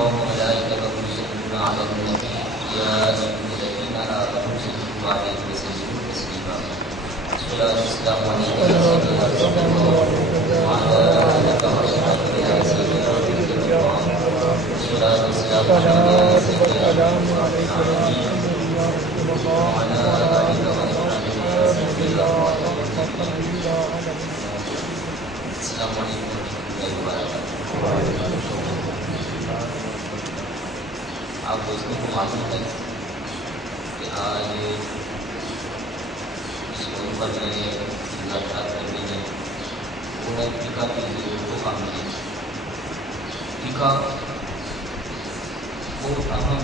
الله وملائكته يصلون على النبي يا أيها الذين آمنوا صلوا عليه وسلموا تسليما. الصلاة والسلام عليك يا سيدنا رسول الله وعلى آلك وصحبك يا سيدنا رسول الله. الصلاة والسلام عليك يا سيدنا رسول الله وعلى آلك وصحبك يا سيدنا رسول الله. السلام عليكم ورحمۃ اللہ وبرکاتہ. آپ دوستوں کو معلوم ہے کہ آج اس موضوع پر میں نے ملاقات کرنی ہے وہ ہے فقہ کی ضرورت و اہمیت. فقہ بہت اہم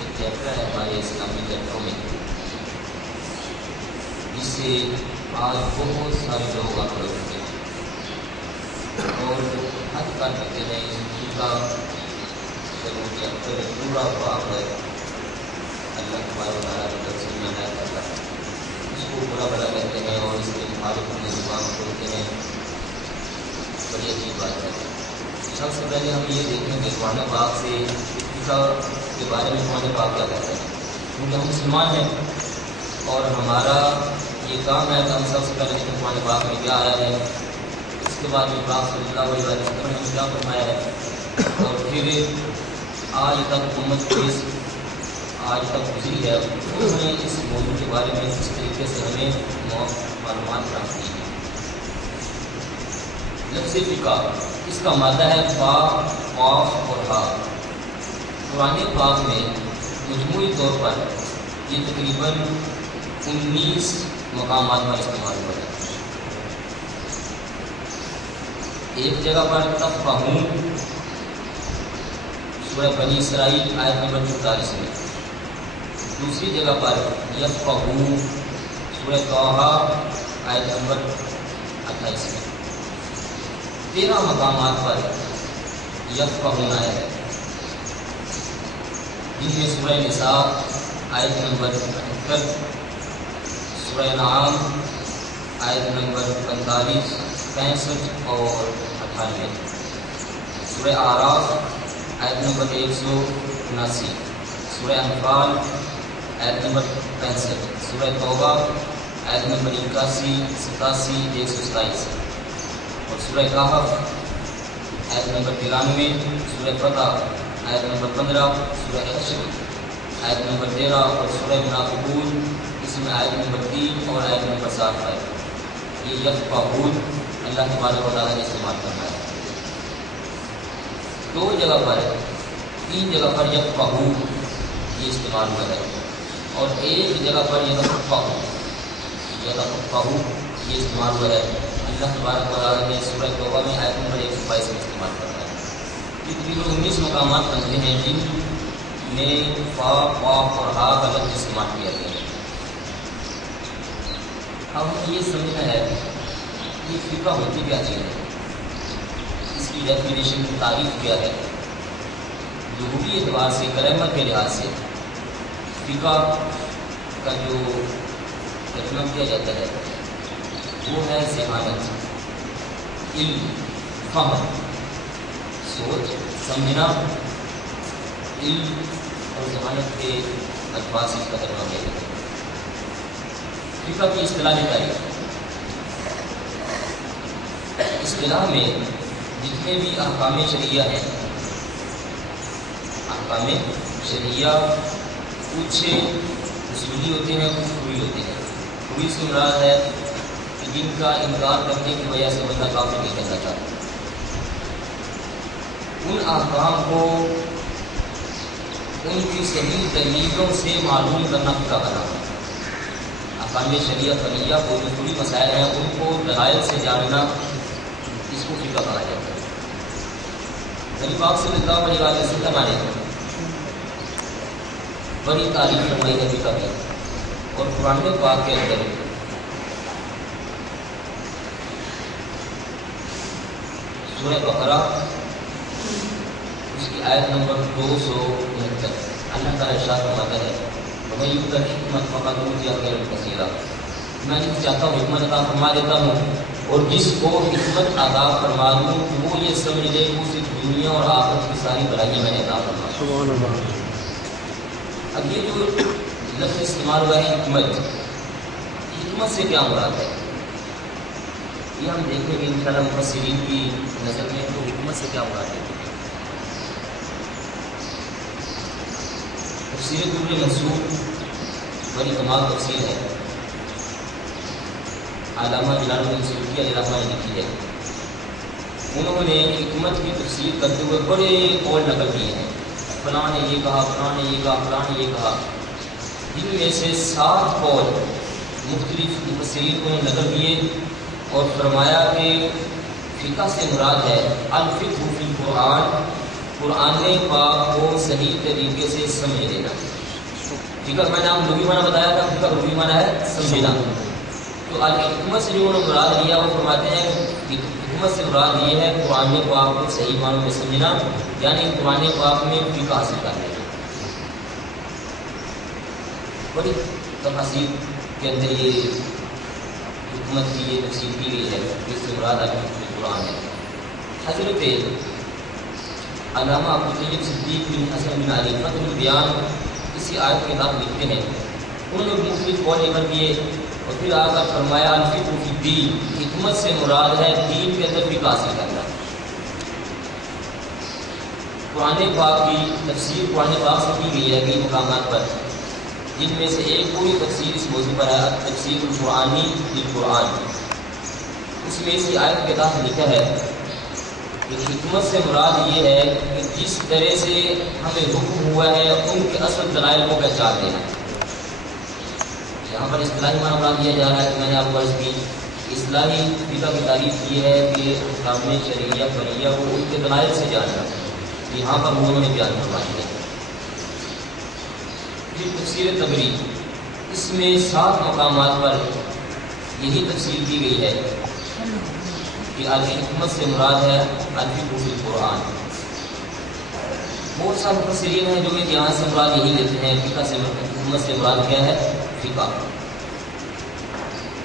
ایک چیپٹر ہے ہمارے اسلامی چیپٹروں میں جس سے آج بہت سارے لوگ واقع ہوتے ہیں اور حد کر سکتے ہیں. فقہ پورا باپ ہے اللہ تبارک و تعالیٰ کی طرف سے عنایت کرتا ہے. اس کو برا بھلا کہتے ہیں اور اس کے مخالف اپنے زبان کھولتے ہیں. بڑی اچھی بات ہے. سب سے پہلے ہم یہ دیکھیں کہ قرآن پاک سے فقہ کے بارے میں قرآن پاک کیا کہتا ہے, کیونکہ ہم مسلمان ہیں اور ہمارا یہ کام ہے کہ ہم سب سے پہلے دیکھیں قرآن پاک میں کیا آیا ہے, اس کے بعد میں پاک صلی اللہ علیہ وسلم نے کیا فرمایا ہے, اور پھر آج تک امت آج تک گزری ہے انہوں نے اس موضوع کے بارے میں اس طریقے سے ہمیں معلومات فراہم کی ہیں. لفظ فقہ اس کا مادہ ہے فا, قاف اور ہا. قرآن پاک میں مجموعی طور پر یہ تقریباً 19 مقامات پر استعمال ہوا ہے. ایک جگہ پر تفہمون سورہ بنی اسرائیل آیت نمبر 44 میں, دوسری جگہ پر یفقہوا سورہ طٰہٰ آیت نمبر 28 میں. 13 مقامات پر یفقہون آیا ہے جن میں سورہ نساء آیت نمبر 78, سورہ انعام آیت نمبر 45, 65 اور 98, سورہ اعراف آیت نمبر 179, سورہ انفال آیت نمبر 65, سورہ توبہ آیت نمبر 81, 87, 127 اور سورہ کہف آیت نمبر 93, سورہ فتح آیت نمبر 15, سورہ حشر آیت نمبر 13 اور سورہ منافقون اس میں آیت نمبر 3 اور آیت نمبر 7 ہے. یہ یفقہون اللہ تبارک و تعالیٰ نے استعمال کرنا ہے. 2 جگہ پر 3 جگہ پر یفقہوا یہ استعمال ہوا ہے اور ایک جگہ پر یتفقہوا یہ استعمال ہوا ہے. اللہ تبارک و تعالیٰ نے سورہ توبہ میں آیت نمبر 122 میں استعمال کرنا ہے. یہ تقریباً 19 مقامات بنتے ہیں جن میں فا, قاف اور ہا کا لفظ استعمال کیا گیا ہے. اب یہ سمجھنا ہے کہ فقہ ہوتی کیا چیز ہے, اس کی ڈیفینیشن کی تعریف کیا ہے. لغوی اعتبار سے گرامر کے لحاظ سے فقہ کا جو ترجمہ کیا جاتا ہے وہ ہے ذہانت, علم, فہم, سوچ, سمجھنا. علم اور ذہانت کے الفاظ سے اس کا ترجمہ کیا جاتا ہے. فقہ کی اصطلاحی تعریف, اصطلاح میں جتنے بھی احکام شرعیہ ہیں, احکام شرعیہ کچھ اصولی ہوتے ہیں کچھ فروعی ہوتے ہیں. فروعی سے مراد ہے کہ جن کا انکار کرنے کی وجہ سے بندہ کافر نہیں کرنا چاہتا. ان احکام کو ان کی صحیح دلیلوں سے معلوم کرنا فقہ کا نام ہے. احکام شرعیہ فریہ کو جو فروعی مسائل ہیں ان کو دلائل سے جاننا اس کو فقہ کہا جاتا ہے. نبی پاک صلی اللہ علیہ وسلم نے بڑی تعریف فرمائی ہے فقہ کی, اور قرآن پاک کے اندر سورہ بقرہ اس کی آیت نمبر 269 اللہ تعالیٰ ارشاد فرماتا ہے وَمَن يُؤْتَ الْحِكْمَةَ فَقَدْ أُوتِيَ خَيْرًا كَثِيرًا. میں جس چاہتا ہوں حکمت عطا فرما دیتا ہوں اور جس کو حکمت عطا فرما دوں وہ یہ سمجھ لے کہ صرف دنیا اور آخرت کی ساری بھلائیاں میں نے عطا فرما دوں۔ سبحان اللہ۔ اب یہ جو لفظ استعمال ہوا ہے حکمت، حکمت سے کیا مراد ہے؟ یہ ہم دیکھیں گے انشاءاللہ مفسرین کی نظر میں تو حکمت سے کیا مراد ہے۔ تفسیر دور منصور بڑی کمال تفسیر ہے، علامہ جلال الدین سیوطی علیہ الرحمہ نے لکھی ہے۔ انہوں نے حکمت کی تفسیر کرتے ہوئے بڑے قول نقل کیے ہیں، فلاں نے یہ کہا، فلاں نے یہ کہا، فلاں نے یہ کہا، جن میں سے 7 قول مختلف مفسرین کو نقل کیے اور فرمایا کہ فقہ سے مراد ہے الفقہ فی القرآن، قرآن پاک کو صحیح طریقے سے سمجھ لینا۔ فقہ میں نے آپ لغوی معنی بتایا تھا، فقہ لغوی معنی ہے سمجھنا، تو الحکمت سے جو انہوں نے مراد لیا وہ فرماتے ہیں کہ حکمت سے مراد یہ ہے قرآن پاک کو صحیح معنوں میں سمجھنا، یعنی قرآن پاک میں فقہ حاصل کر لینا۔ بڑی تفاصیر کے اندر یہ حکمت کی یہ تفصیل کی گئی ہے، جس سے مراد قرآن ہے۔ حضرت علامہ ابوطیب صدیق بن حسن بن علی فتح البیان اسی آیت کے بعد لکھتے ہیں، انہوں نے مختلف قول نقل کیے اور پھر آ کر فرمایا الفقہ فی الدین، حکمت سے مراد ہے دین کے اندر فقہ حاصل کرنا۔ قرآن پاک کی تفسیر قرآن پاک سے کی گئی ہے کئی مقامات پر، جن میں سے ایک پوری تفسیر اس موضوع پر ہے تفسیر القرآنی بالقرآن۔ اس میں اسی آیت کے تحت لکھا ہے کہ حکمت سے مراد یہ ہے کہ جس طرح سے ہمیں حکم ہوا ہے ان کے اصل دلائل کو پہچان لینا۔ یہاں پر اصطلاحی معنی مراد دیا جا رہا ہے کہ میں نے آپ کو عرض کی اصطلاحی فقہ کی تعریف یہ ہے کہ احکام شرعیہ فریہ کو ان کے دلائل سے جاننا، یہاں پر انہوں نے بیان فرما دیا۔ پھر تفسیر تبری، اس میں 7 مقامات پر یہی تفسیر کی گئی ہے کہ الحکمت سے مراد ہے الفقہ فی القرآن۔ بہت سارے مفسرین ہیں جو کہ یہاں سے مراد یہی لیتے ہیں فقہ سے، حکمت سے مراد کیا ہے فقہ،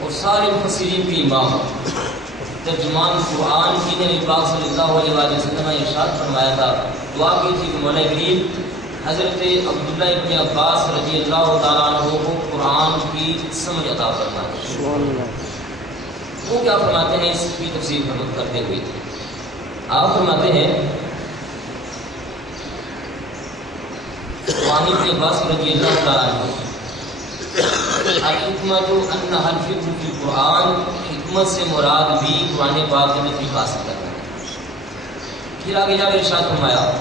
اور سارے مفسرین کے امام ترجمان قرآن کی نبی پاک صلی اللہ علیہ وسلم نے ارشاد فرمایا تھا، دعا کی تھی کہ مولا کریم حضرت عبداللہ ابن عباس رضی اللہ تعالیٰ عنہ کو قرآن کی سمجھ عطا فرمائے۔ وہ کیا فرماتے ہیں اس کی تفسیر کرتے ہوئے؟ آپ فرماتے ہیں قرآن ابن عباس رضی اللہ تعالیٰ عنہ الحکمت انہا الفقہ فی القرآن، حکمت سے مراد بھی قرآن پاک میں فقہ حاصل کرنا ہے۔ پھر آگے جا کر ارشاد فرمایا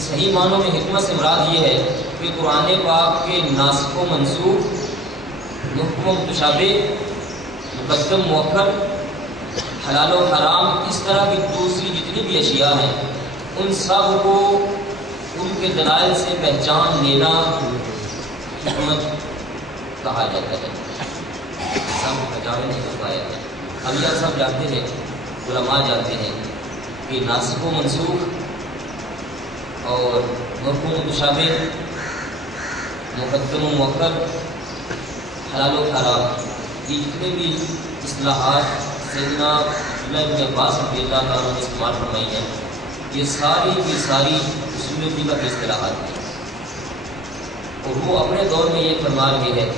صحیح معنوں میں حکمت سے مراد یہ ہے کہ قرآن پاک کے ناسخ و منسوخ، محکم و متشابہ، مقدم مؤخر، حلال و حرام، اس طرح کی دوسری جتنی بھی اشیاء ہیں ان سب کو ان کے دلائل سے پہچان لینا حکمت کہا جاتا ہے۔ سب پہچان نہیں کر پایا ہے، اب یہ سب جانتے ہیں، علماء جانتے ہیں کہ ناسخ و منسوخ اور محکم و متشابہ، مقدم و مؤخر، حلال و حرام، یہ جتنے بھی اصطلاحات سیدنا عبداللہ ابن عباس رضی اللہ تعالیٰ نے استعمال فرمائی ہیں، یہ ساری کی ساری اصول فقہ کی اصطلاحات ہیں، اور وہ اپنے دور میں یہ فرما رہے ہیں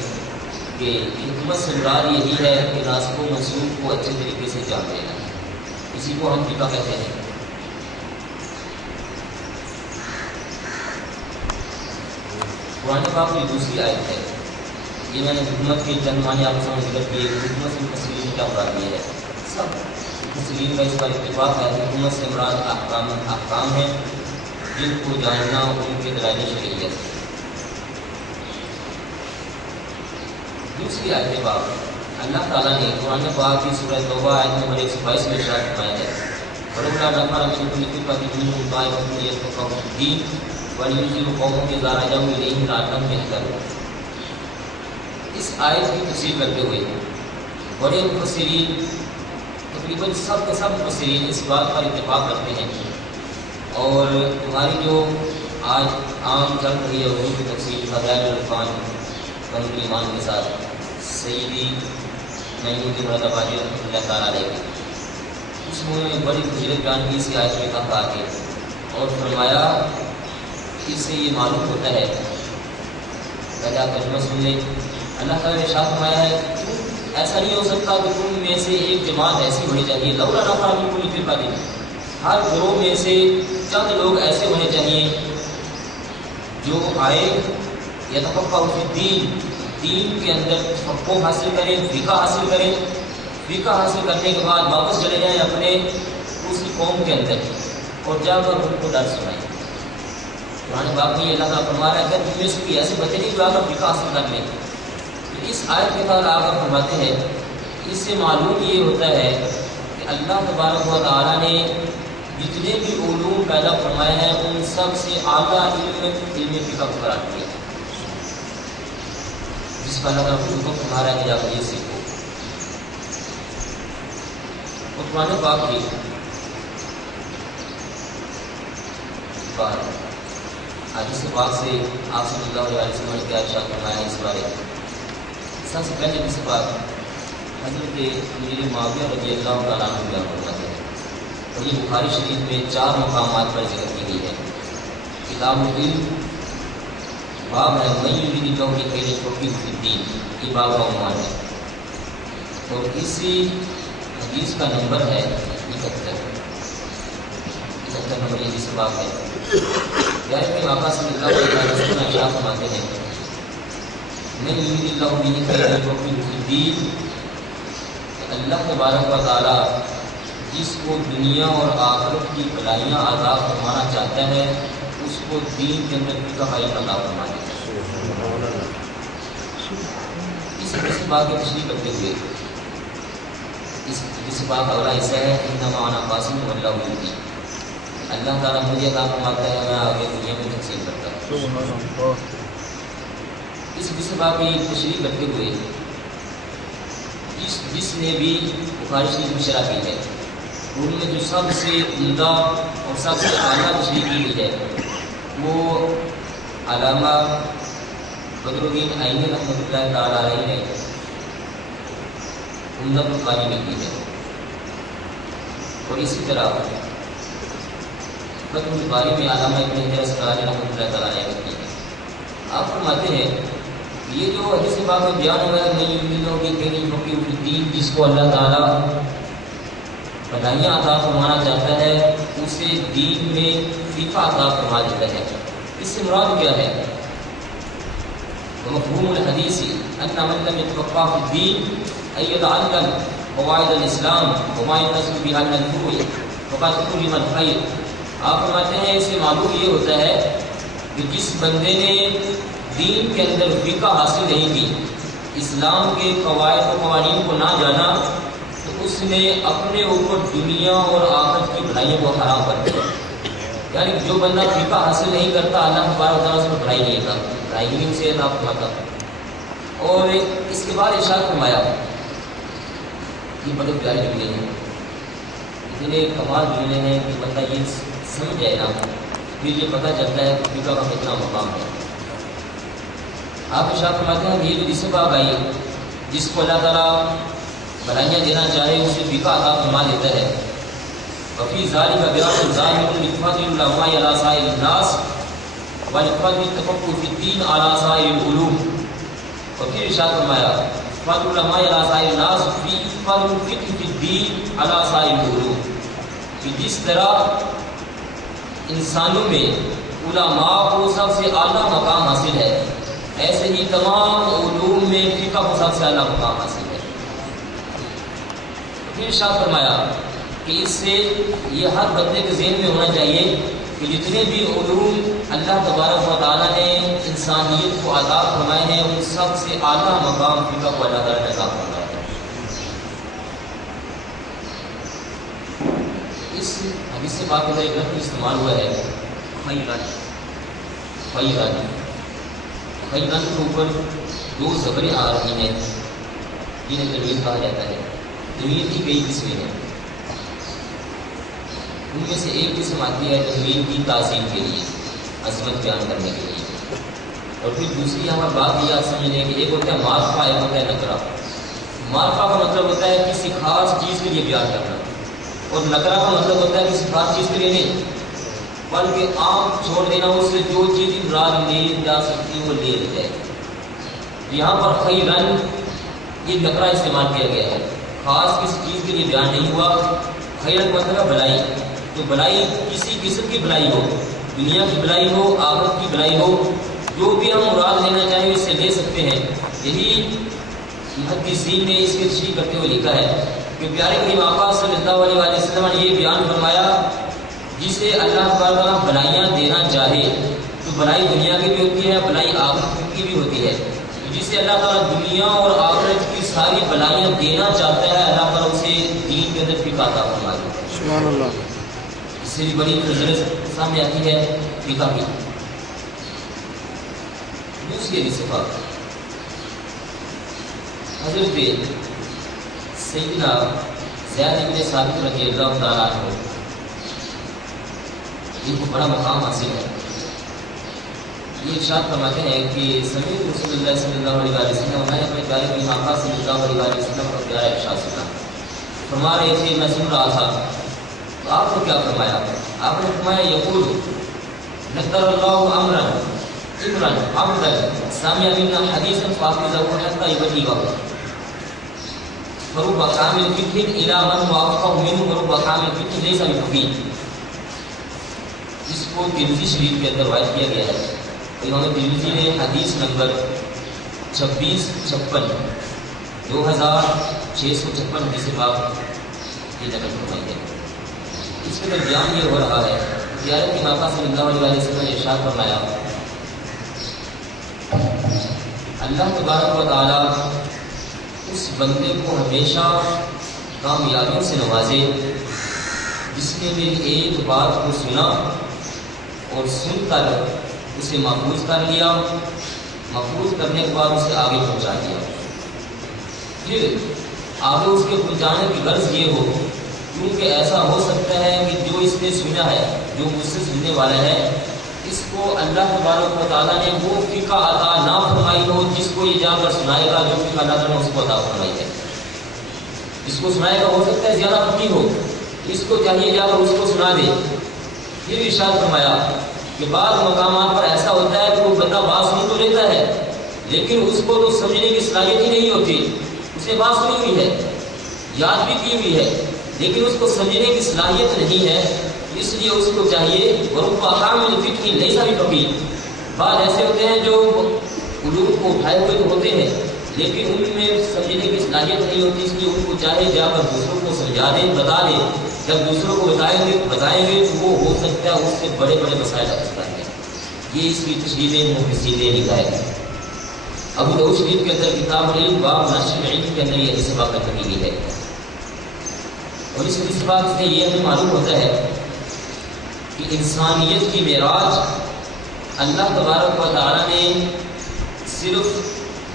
کہ حکمت سے مراد یہی ہے کہ ناسخ و منسوخ کو اچھے طریقے سے جان لینا، اسی کو ہم فقہ کہتے ہیں۔ قرآن پاک کی دوسری آیت ہے، یہ میں نے حکمت کے چند معنی آپ کو ذکر کیے، حکمت سے مفسرین نے کیا مراد یہ ہے، سب مفسرین کا اس پر اتفاق ہے کہ حکمت سے مراد احکام ہیں جن کو جاننا ان کے دلائل شرعیت۔ دوسری آیت پاک اللہ تعالیٰ نے قرآن پاک کی سورہ توبہ آیت نمبر 122 میں ارشاد فرمایا ہے، وَلَوْلَا نَفَرَ مِنْ كُلِّ فِرْقَةٍ مِنْهُمْ طَائِفَةٌ لِيَتَفَقَّهُوا فِي الدِّينِ وَلِيُنذِرُوا قَوْمَهُمْ إِذَا رَجَعُوا إِلَيْهِمْ لَعَلَّهُمْ يَحْذَرُونَ۔ اس آیت کی تفسیر کرتے ہوئے بڑے مفسرین، تقریباً سب کے سب مفسرین اس بات پر اتفاق رکھتے ہیں، اور ہماری جو آج عام چل رہی ہے اردو کی تفسیر فضائل العرفان بن ایمان کے ساتھ سیدی میمون مرادآبادی رحمۃ اللہ تعالیٰ علیہ کی، اس میں بڑی فضیلت بیان کی اسی آیت میں کہا کہ اور فرمایا کہ اس سے یہ معلوم ہوتا ہے، پہلے آپ ترجمہ سن لیں، اللہ تعالیٰ نے ارشاد فرمایا ہے ایسا نہیں ہو سکتا کہ تم میں سے ایک جماعت ایسی ہونی چاہیے، لولا نفر من کل فرقۃ، ہر گروہ میں سے چند لوگ ایسے ہونے چاہیے جو آئے یتفقہوا فی الدین، دین کے اندر تفقہ حاصل کریں، فقہ حاصل کریں، فقہ حاصل کرنے کے بعد واپس چلے جائیں اپنے دوسری قوم کے اندر اور جا کر ان کو درس سنائیں۔ قرآن پاک میں اللہ تعالیٰ فرما رہا ہے کہ تم میں سے کوئی ایسے بچے نہیں جو آ کر فقہ حاصل کر لیں۔ اس آیت کے بعد آپ فرماتے ہیں اس سے معلوم یہ ہوتا ہے کہ اللہ تبارک و تعالیٰ نے جتنے بھی علوم پیدا فرمائے ہیں ان سب سے اعلیٰ علم فقہ کو قرار دیا، جس کا اللہ تعالیٰ کو حکم فرما رہا ہے کہ جا کر یہ سیکھو۔ اور قرآن پاک کی بات حدیث پاک سے آپ صلی اللہ علیہ وسلم نے کیا ارشاد فرمایا اس بارے میں؟ سب سے پہلے اس بات حضرت امیر معاویہ رضی اللہ تعالیٰ عنہ بیان فرماتے ہیں، اور یہ بخاری شریف میں 4 مقامات پر ذکر کی گئی ہے۔ کتاب العلم باب ہے من یرید اللہ بہ خیرا یفقہہ فی الدین، یہ باب کا عنوان ہے، اور اسی حدیث کا نمبر ہے 71 نمبر یہ حدیث باب ہے۔ پیارے کے آقا صلی اللہ علیہ وسلم ارشاد فرماتے ہیں من یرید اللہ بہ خیرا یفقہہ فی الدین، اللہ تبارک و تعالیٰ جس کو دنیا اور آخرت کی بھلائیاں عطا فرمانا چاہتا ہے اس کو دین کے اندر فقہ علم عطا فرما دیتا ہے۔ اس بات کی تشریح کرتے ہوئے اس بات کا اگلا حصہ ہے انما انا قاسم واللہ یؤتی، اللہ تعالیٰ مجھے عطا فرماتا ہے، میں آگے دنیا میں تقسیم کرتا ہوں۔ اس بات کی تشریح کرتے ہوئے جس نے بھی بخاری شریف میں شرح کی ہے ان میں جو سب سے عمدہ اور سب سے اعلیٰ تشریح کی گئی ہے وہ علامہ بدر الدین عینی رحمۃ اللہ تعالیٰ علیہ نے عمدۃ القاری میں کی ہے، اور اسی طرح فتح الباری میں علامہ ابن حجر اسقلانی رحمۃ اللہ تعالیٰ علیہ نے کی ہے۔ آپ فرماتے ہیں یہ جو حدیث پاک میں بیان ہوا ہے نہیں یرید اللہ بہ خیرا یفقہہ فی الدین، جس کو اللہ تعالیٰ بھلائیاں عطا فرمانا چاہتا ہے اسے دین میں فقہ عطا فرما دیتا ہے۔ اس سے مراد کیا ہے؟ مفہوم الحدیث ان من لم يتفقه في الدين ان يتعلم قواعد الاسلام وما يتصل بها من الفروع فقد حرم الخير۔ آپ فرماتے ہیں اس سے معلوم یہ ہوتا ہے کہ جس بندے نے دین کے اندر فقہ حاصل نہیں کی، اسلام کے قواعد و قوانین کو نہ جانا، تو اس نے اپنے اوپر دنیا اور آخرت کی بھلائیوں کو حرام کر دیا۔ یعنی جو بندہ فقہ حاصل نہیں کرتا اللہ تبارک و تعالیٰ سے بھلائی نہیں کرتا، بھلائی نہیں اسے عطا فرماتا۔ اور اس کے بعد ارشاد فرمایا یہ بڑے پیارے جملے ہیں، اتنے کمال جملے ہیں کہ بندہ یہ سمجھ جائے نا پھر یہ پتہ چلتا ہے کہ فقہ کا کتنا مقام ہے۔ آپ ارشاد فرماتے ہیں یہ جو اس باب آئی جس کو اللہ تعالیٰ بھلائیاں دینا چاہے اسے فقہ عطا فرما دیتا ہے۔ وفی ذالک بیان ظاہر لفضل العلماء علی سائر الناس ولفضل التفقہ فی الدین علی سائر العلوم۔ اور پھر ارشاد فرمایا فضل العلماء علی سائر الناس فی فضل الفقہ فی الدین علی سائر العلوم، کہ جس طرح انسانوں میں علماء کو سب سے اعلیٰ مقام حاصل ہے ایسے ہی تمام علوم میں فقہ کو سب سے اعلیٰ مقام حاصل ہے۔ پھر ارشاد فرمایا کہ اس سے یہ ہر بندے کے ذہن میں ہونا چاہیے کہ جتنے بھی علوم اللہ تبارک و تعالیٰ نے انسانیت کو عطا فرمائے ہیں ان سب سے اعلیٰ مقام فقہ کو اللہ تعالیٰ نے عطا فرمایا ہے۔ اس حدیث سے بات کا ایک لفظ استعمال ہوا ہے خیرن۔ خیرن کے اوپر 2 زبریں آ رہی ہیں جنہیں تنوین کہا جاتا ہے۔ تنوین کی کئی قسمیں ہیں، ان میں سے ایک قسم آتی ہے تنوین کی تعظیم کے لیے، عظمت بیان کرنے کے لیے، اور پھر دوسری یہاں پر بات یہ آپ سمجھ لیں کہ ایک ہوتا ہے معرفہ، ایک ہوتا ہے نکرہ۔ معرفہ کا مطلب ہوتا ہے کسی خاص چیز کے لیے بیان کرنا، اور نکرہ کا مطلب ہوتا ہے کسی خاص چیز کے لیے نہیں، بلکہ عام چھوڑ دینا، اس سے جو چیز مراد لے جا سکتی وہ لے جائے۔ یہاں پر خیرن یہ نکرہ استعمال کیا گیا ہے، خاص کسی چیز کے لیے بیان نہیں ہوا۔ خیرن مطلب بھلائی، تو بھلائی کسی قسم کی بھلائی ہو، دنیا کی بھلائی ہو، آخرت کی بھلائی ہو، جو بھی ہم مراد لینا چاہیں اس سے لے سکتے ہیں۔ یہی محدثین نے اس کی تشریح کرتے ہوئے لکھا ہے کہ پیارے کریم آقا صلی اللہ علیہ وسلم نے یہ بیان فرمایا، جسے اللہ تعالیٰ بھلائیاں دینا چاہے تو بھلائی دنیا کی بھی ہوتی ہے، بھلائی آخرت کی بھی ہوتی ہے۔ جسے اللہ تعالیٰ دنیا اور آخرت کی ساری بھلائیاں دینا چاہتا ہے، اللہ تعالیٰ اسے دین کے اندر فقہ عطا فرماتا ہے۔ سبحان اللہ۔ اس سے بھی بڑی فضیلت سامنے آتی ہے فقہ کی۔ دوسری صفات حضرت سیدنا زید بن ثابت رضی اللہ تعالیٰ عنہ، ان کو بڑا مقام حاصل ہے۔ یہ ارشاد فرماتے ہیں کہ سمیعت رسول اللہ صلی اللہ علیہ وسلم، میں نے اپنے پیارے کریم آقا صلی اللہ علیہ وسلم کا پیارا ارشاد سنا، فرما رہے تھے، میں سن رہا تھا، تو آپ نے کیا فرمایا؟ آپ نے فرمایا یقول نذر اللہ امرا امرا عبدا سمع منا حدیثا فحفظه حتى يبلغه فرب حامل فقه الى من هو افقه منه ورب حامل فقه ليس بفقيه۔ اس کو ترمذی شریف کے اندر روایت کیا گیا ہے، امام ترمذی نے حدیث نمبر 2656 2656 حدیث باب یہ نقل فرمائی ہے۔ اس کے درمیان یہ ہو رہا ہے، پیارے کی آقا صلی اللہ علیہ وسلم نے ارشاد فرمایا، اللہ تبارک و تعالیٰ اس بندے کو ہمیشہ کامیابیوں سے نوازے جس نے میری ایک بات کو سنا اور سن کر اسے محفوظ کر لیا، محفوظ کرنے کے بعد اسے آگے پہنچا دیا۔ پھر آگے اس کے پہنچانے کی غرض یہ ہو، کیونکہ ایسا ہو سکتا ہے کہ جو اس نے سنا ہے، جو مجھ سے سننے والا ہے، اس کو اللہ تبارک و تعالیٰ نے وہ فقہ عطا نہ فرمائی ہو جس کو یہ جا کر سنائے گا، جو فقہ اللہ تعالیٰ نے اس کو عطا فرمائی ہے۔ اس کو سنائے گا، ہو سکتا ہے زیادہ فقیہ ہو، اس کو چاہیے جا کر اس کو سنا دے۔ پھر ارشاد فرمایا کہ بعض مقامات پر ایسا ہوتا ہے کہ وہ بندہ بات سن تو لیتا ہے لیکن اس کو تو سمجھنے کی صلاحیت ہی نہیں ہوتی، اسے بات سنی ہوئی ہے، یاد بھی کی ہوئی ہے، لیکن اس کو سمجھنے کی صلاحیت نہیں ہے، اس لیے اس کو چاہیے ورب حامل فقہ لیس بفقیہ۔ بعض ایسے ہوتے ہیں جو علوم کو اٹھائے ہوئے تو ہوتے ہیں لیکن ان میں سمجھنے کی صلاحیت نہیں ہوتی، اس لیے ان کو چاہے جا کر دوسروں کو سمجھا دے، بتا دے۔ جب دوسروں کو بتائیں گے تو وہ ہو سکتا ہے اس سے بڑے بڑے مسائل حل کر لیں۔ یہ اس کی تشریح محدثین نے لکھا ہے۔ ابو داؤد شریف کے اندر کتاب العلم باب نشر العلم کے اندر یہ حدیث بات کرنے کی ہے، اور اس حدیث بات سے یہ ہمیں معلوم ہوتا ہے کہ انسانیت کی معراج اللہ تبارک و تعالیٰ نے صرف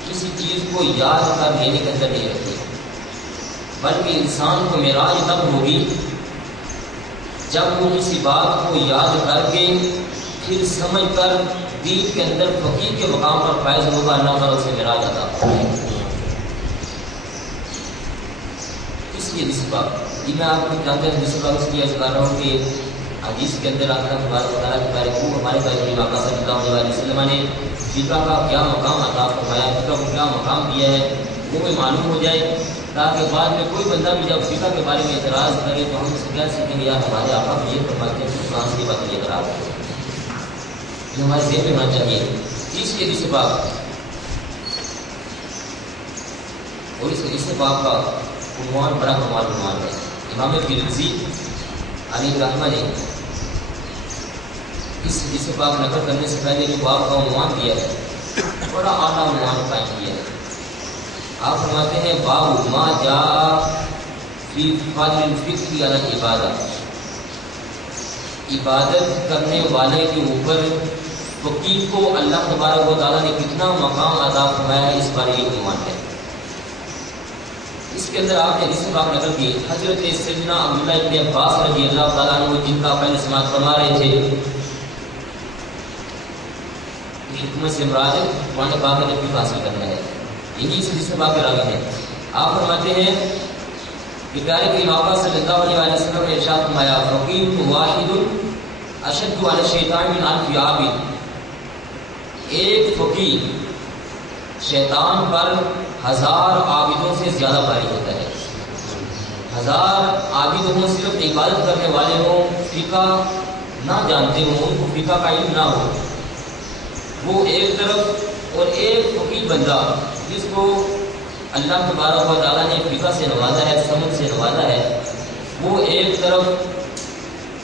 کسی چیز کو یاد کر لینے کے اندر نہیں رکھی، بلکہ انسان کو معراج تب ہوگی جب وہ کسی بات کو یاد کر کے پھر سمجھ کر دین کے اندر فقیہ کے مقام پر فائز ہوگا، اللہ تعالیٰ اسے معراج عطا فرمائے۔ اس لیے اس بات یہ میں آپ کو جانتے ہیں جس بات اس کی عرض کر رہا ہوں کہ حدیث کے اندر اللہ تبارک و تعالیٰ کے پیارے کو ہمارے پیارے آقا صلی اللہ علیہ وسلم نے فقہ کا کیا مقام عطا فرمایا، فقہ کو کیا مقام دیا ہے، وہ بھی معلوم ہو جائے، تاکہ بعد میں کوئی بندہ بھی جب فقہ کے بارے میں اعتراض کرے تو ہم اس سے کیا سیکھیں گے، یار ہمارے آقا کو یہ فرماتے ہیں تو کی بات یہ اعتراض ہے، یہ ہمارے ذہن میں ہونا چاہیے۔ تیسری حدیث باب، اور اس باب کا عنوان بڑا کمال عنوان ہے۔ امام ترمذی علیہ رحمہ نے اس باب نقل کرنے سے پہلے جو باب کا عنوان دیا ہے بڑا اعلیٰ عنوان قائم کیا ہے۔ آپ فرماتے ہیں باب ما جاء فی فضل الفقہ علی العبادہ، عبادت کرنے والے کے اوپر فقیہ کو اللہ تبارک و تعالیٰ نے کتنا مقام عطا فرمایا ہے، اس بارے یہ عنوان ہے۔ اس کے اندر آپ نے اس بات نقل کی حضرت سیدنا عبداللہ ابن عباس رضی اللہ تعالیٰ عنہ، جن کا پہلے سماعت فرما رہے تھے، حکمت سے مراد قرآن پاک میں فقہ حاصل کرنا ہے، یہی اس حدیث باب کے راوی ہیں۔ آپ فرماتے ہیں کہ پیارے کریم آقا صلی اللہ علیہ وسلم نے ارشاد فرمایا فقیر واحد اشد علی الشیطان من الف عابد، ایک فقیر شیطان پر 1000 عابدوں سے زیادہ بھاری ہوتا ہے۔ 1000 عابد ہوں، صرف عبادت کرنے والے ہوں، فقہ نہ جانتے ہوں، ان کو فقہ کا علم نہ ہو، وہ ایک طرف، اور ایک فقیر بندہ جس کو اللہ تبارک و تعالیٰ نے فقہ سے نوازا ہے، سمجھ سے نوازا ہے، وہ ایک طرف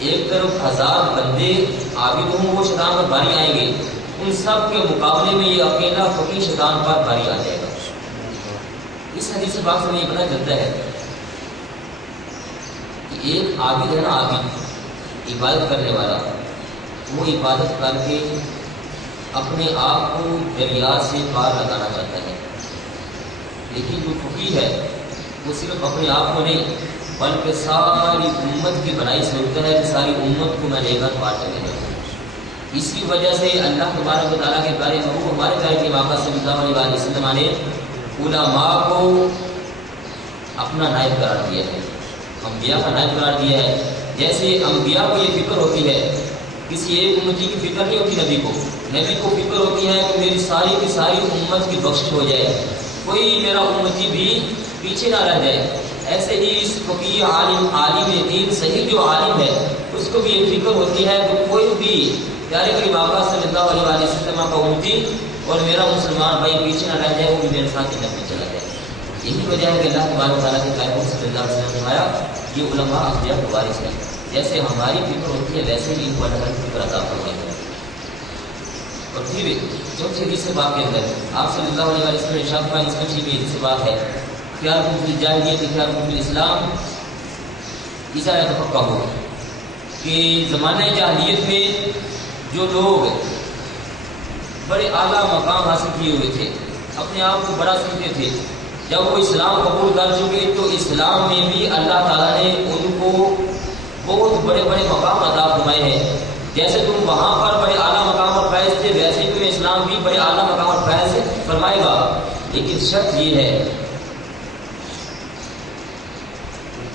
1000 بندے عابد ہوں، وہ شیطان پر بھاری آئیں گے، ان سب کے مقابلے میں یہ اکیلا فقیر شیطان پر بھاری آ جائے گا۔ اس حدیث پاک سے ہمیں یہ پتہ چلتا ہے کہ ایک عابد ہے نا، عابد عبادت کرنے والا، وہ عبادت کر کے اپنے آپ کو دریا سے پار لگانا چاہتا ہے، لیکن جو فقیر ہے وہ صرف اپنے آپ کو نہیں بلکہ ساری امت کی بھلائی سوچتا ہے کہ ساری امت کو میں لے کر پار چلے جاؤں۔ اسی وجہ سے اللہ تبارک و تعالیٰ کے پیارے محبوب ہمارے پیارے کے آقا صلی اللہ علیہ وسلم نے علماء کو اپنا نائب قرار دیا ہے، انبیاء کا نائب قرار دیا ہے۔ جیسے انبیاء کو یہ فکر ہوتی ہے، کسی ایک امتی کی فکر نہیں ہوتی، نبی کو فکر ہوتی ہے کہ میری ساری کی ساری امت کی بخشش ہو جائے، کوئی میرا امتی بھی پیچھے نہ رہ جائے۔ ایسے ہی اس فقیر عالم دین صحیح جو عالم ہے اس کو بھی یہ فکر ہوتی ہے کہ کوئی بھی پیارے کریم آقا صلی اللہ علیہ وسلم کا امتی اور میرا مسلمان بھائی پیچھے نہ رہ جائے، وہ بھی میرے ساتھ جنت میں چلا جائے۔ یہی وجہ ہے کہ اللہ تبارک تعالیٰ کے پیغمبر صلی اللہ علیہ وسلم نے فرمایا یہ علماء انبیاء کے وارث ہیں، جیسے ہماری فکر ہوتی ہے ویسے ہی ان کو اللہ کی فکر عطا فرمائی ہے۔ اور پھر چوتھی حدیث سے بات کے اندر آپ صلی اللہ علیہ وسلم نے ارشاد فرمایا، اس میں حدیث سے بات ہے خیارکم فی الجاہلیۃ خیارکم فی الاسلام اذا یتفقہوا، کہ زمانہ جاہلیت میں جو لوگ بڑے اعلیٰ مقام حاصل کیے ہوئے تھے، اپنے آپ کو بڑا سمجھتے تھے، جب وہ اسلام قبول کر چکے تو اسلام میں بھی اللہ تعالیٰ نے ان کو بہت بڑے بڑے مقام عطا فرمائے ہیں۔ جیسے تم وہاں پر بڑے اعلیٰ مقام پر فیض تھے، ویسے ہی تمہیں اسلام بھی بڑے اعلیٰ مقام پر فیض فرمائے گا، لیکن شرط یہ ہے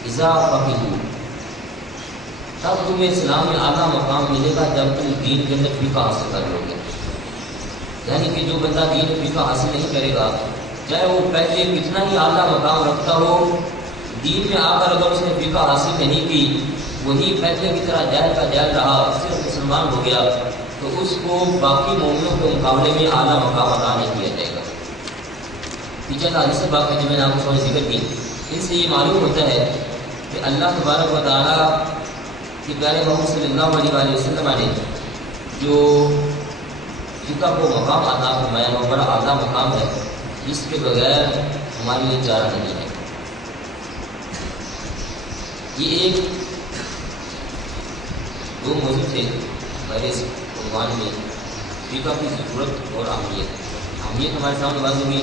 اذا فقہوا، تب تمہیں اسلام میں اعلیٰ مقام ملے گا جب تم دین کے اندر فقہ حاصل کر لو گے۔ یعنی کہ جو بندہ دین میں فقہ حاصل نہیں کرے گا، چاہے وہ پہلے کتنا ہی اعلیٰ مقام رکھتا ہو، دین میں آ کر اگر اس نے فقہ حاصل نہیں کی، وہی پہلے کی طرح جاہل کا جاہل رہا، صرف مسلمان ہو گیا، تو اس کو باقی مومنوں کے مقابلے میں اعلیٰ مقام عطا نہیں کیا جائے گا۔ پیچھے حدیث سے بات کی میں نے آپ کو تھوڑی ذکر کی، ان سے یہ معلوم ہوتا ہے کہ اللہ تبارک و تعالیٰ کہ پیارے محمد صلی اللہ علیہ وسلم نے جو فقہ کو مقام عطا فرمایا وہ بڑا اعلیٰ مقام ہے، جس کے بغیر ہمارے لیے چارہ نہیں ہے۔ یہ ایک دو موضوع تھے ہمارے اس عنوان میں، فقہ کی ضرورت اور اہمیت ہمارے سامنے واضح ہوئی۔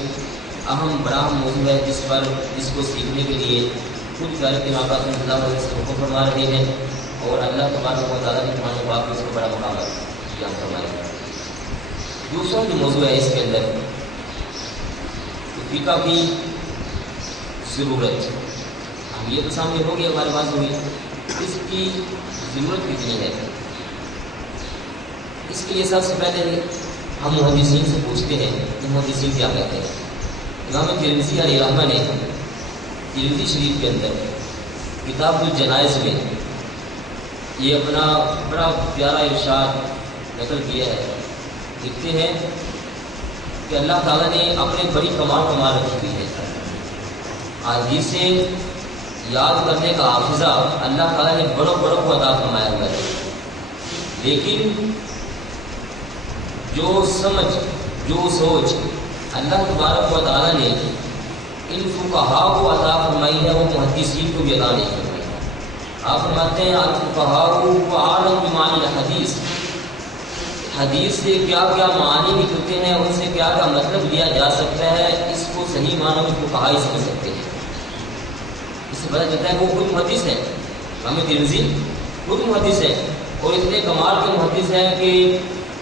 اہم بڑا اہم موضوع ہے جس کو سیکھنے کے لیے خود پیارے کے آقا صلی اللہ علیہ وسلم حکم فرما رہے ہیں، اور اللہ تبارک و تعالیٰ کی قرآن پاک میں اس کو بڑا مقام بیان فرمایا۔ دوسرا جو موضوع ہے اس کے اندر فقہ کی ضرورت، اہمیت سامنے ہوگی، ہمارے پاس ہوئی، اس کی ضرورت کتنی ہے۔ اس کے لیے سب سے پہلے ہم محدثین سے پوچھتے ہیں کہ محدثین کیا کہتے ہیں۔ امام ترمذی علیہ رحمہ نے ترمذی شریف کے اندر کتاب الجنائز میں یہ اپنا بڑا پیارا ارشاد نقل کیا ہے۔ لکھتے ہیں کہ اللہ تعالیٰ نے اپنے بڑی کمال رکھی ہوئی ہے، حدیثیں یاد کرنے کا حافظہ اللہ تعالیٰ نے بڑوں کو عطا فرمایا ہوا ہے، لیکن جو سمجھ جو سوچ اللہ تبارک و تعالیٰ نے ان فقہاء کو عطا فرمائی ہے وہ محدثین کو بھی عطا نہیں فرمائی۔ آپ فرماتے ہیں الفقہاء اعلم بمعانی الحدیث، حدیث سے کیا کیا معنی نکلتے ہیں، ان سے کیا کیا مطلب لیا جا سکتا ہے، اس کو صحیح معنوں میں فقہاء ہی سمجھ سکتے ہیں۔ اس سے پتہ چلتا ہے کہ وہ خود محدث ہیں، امام ترمذی خود محدث ہیں، اور اتنے کمال کے محدث ہیں کہ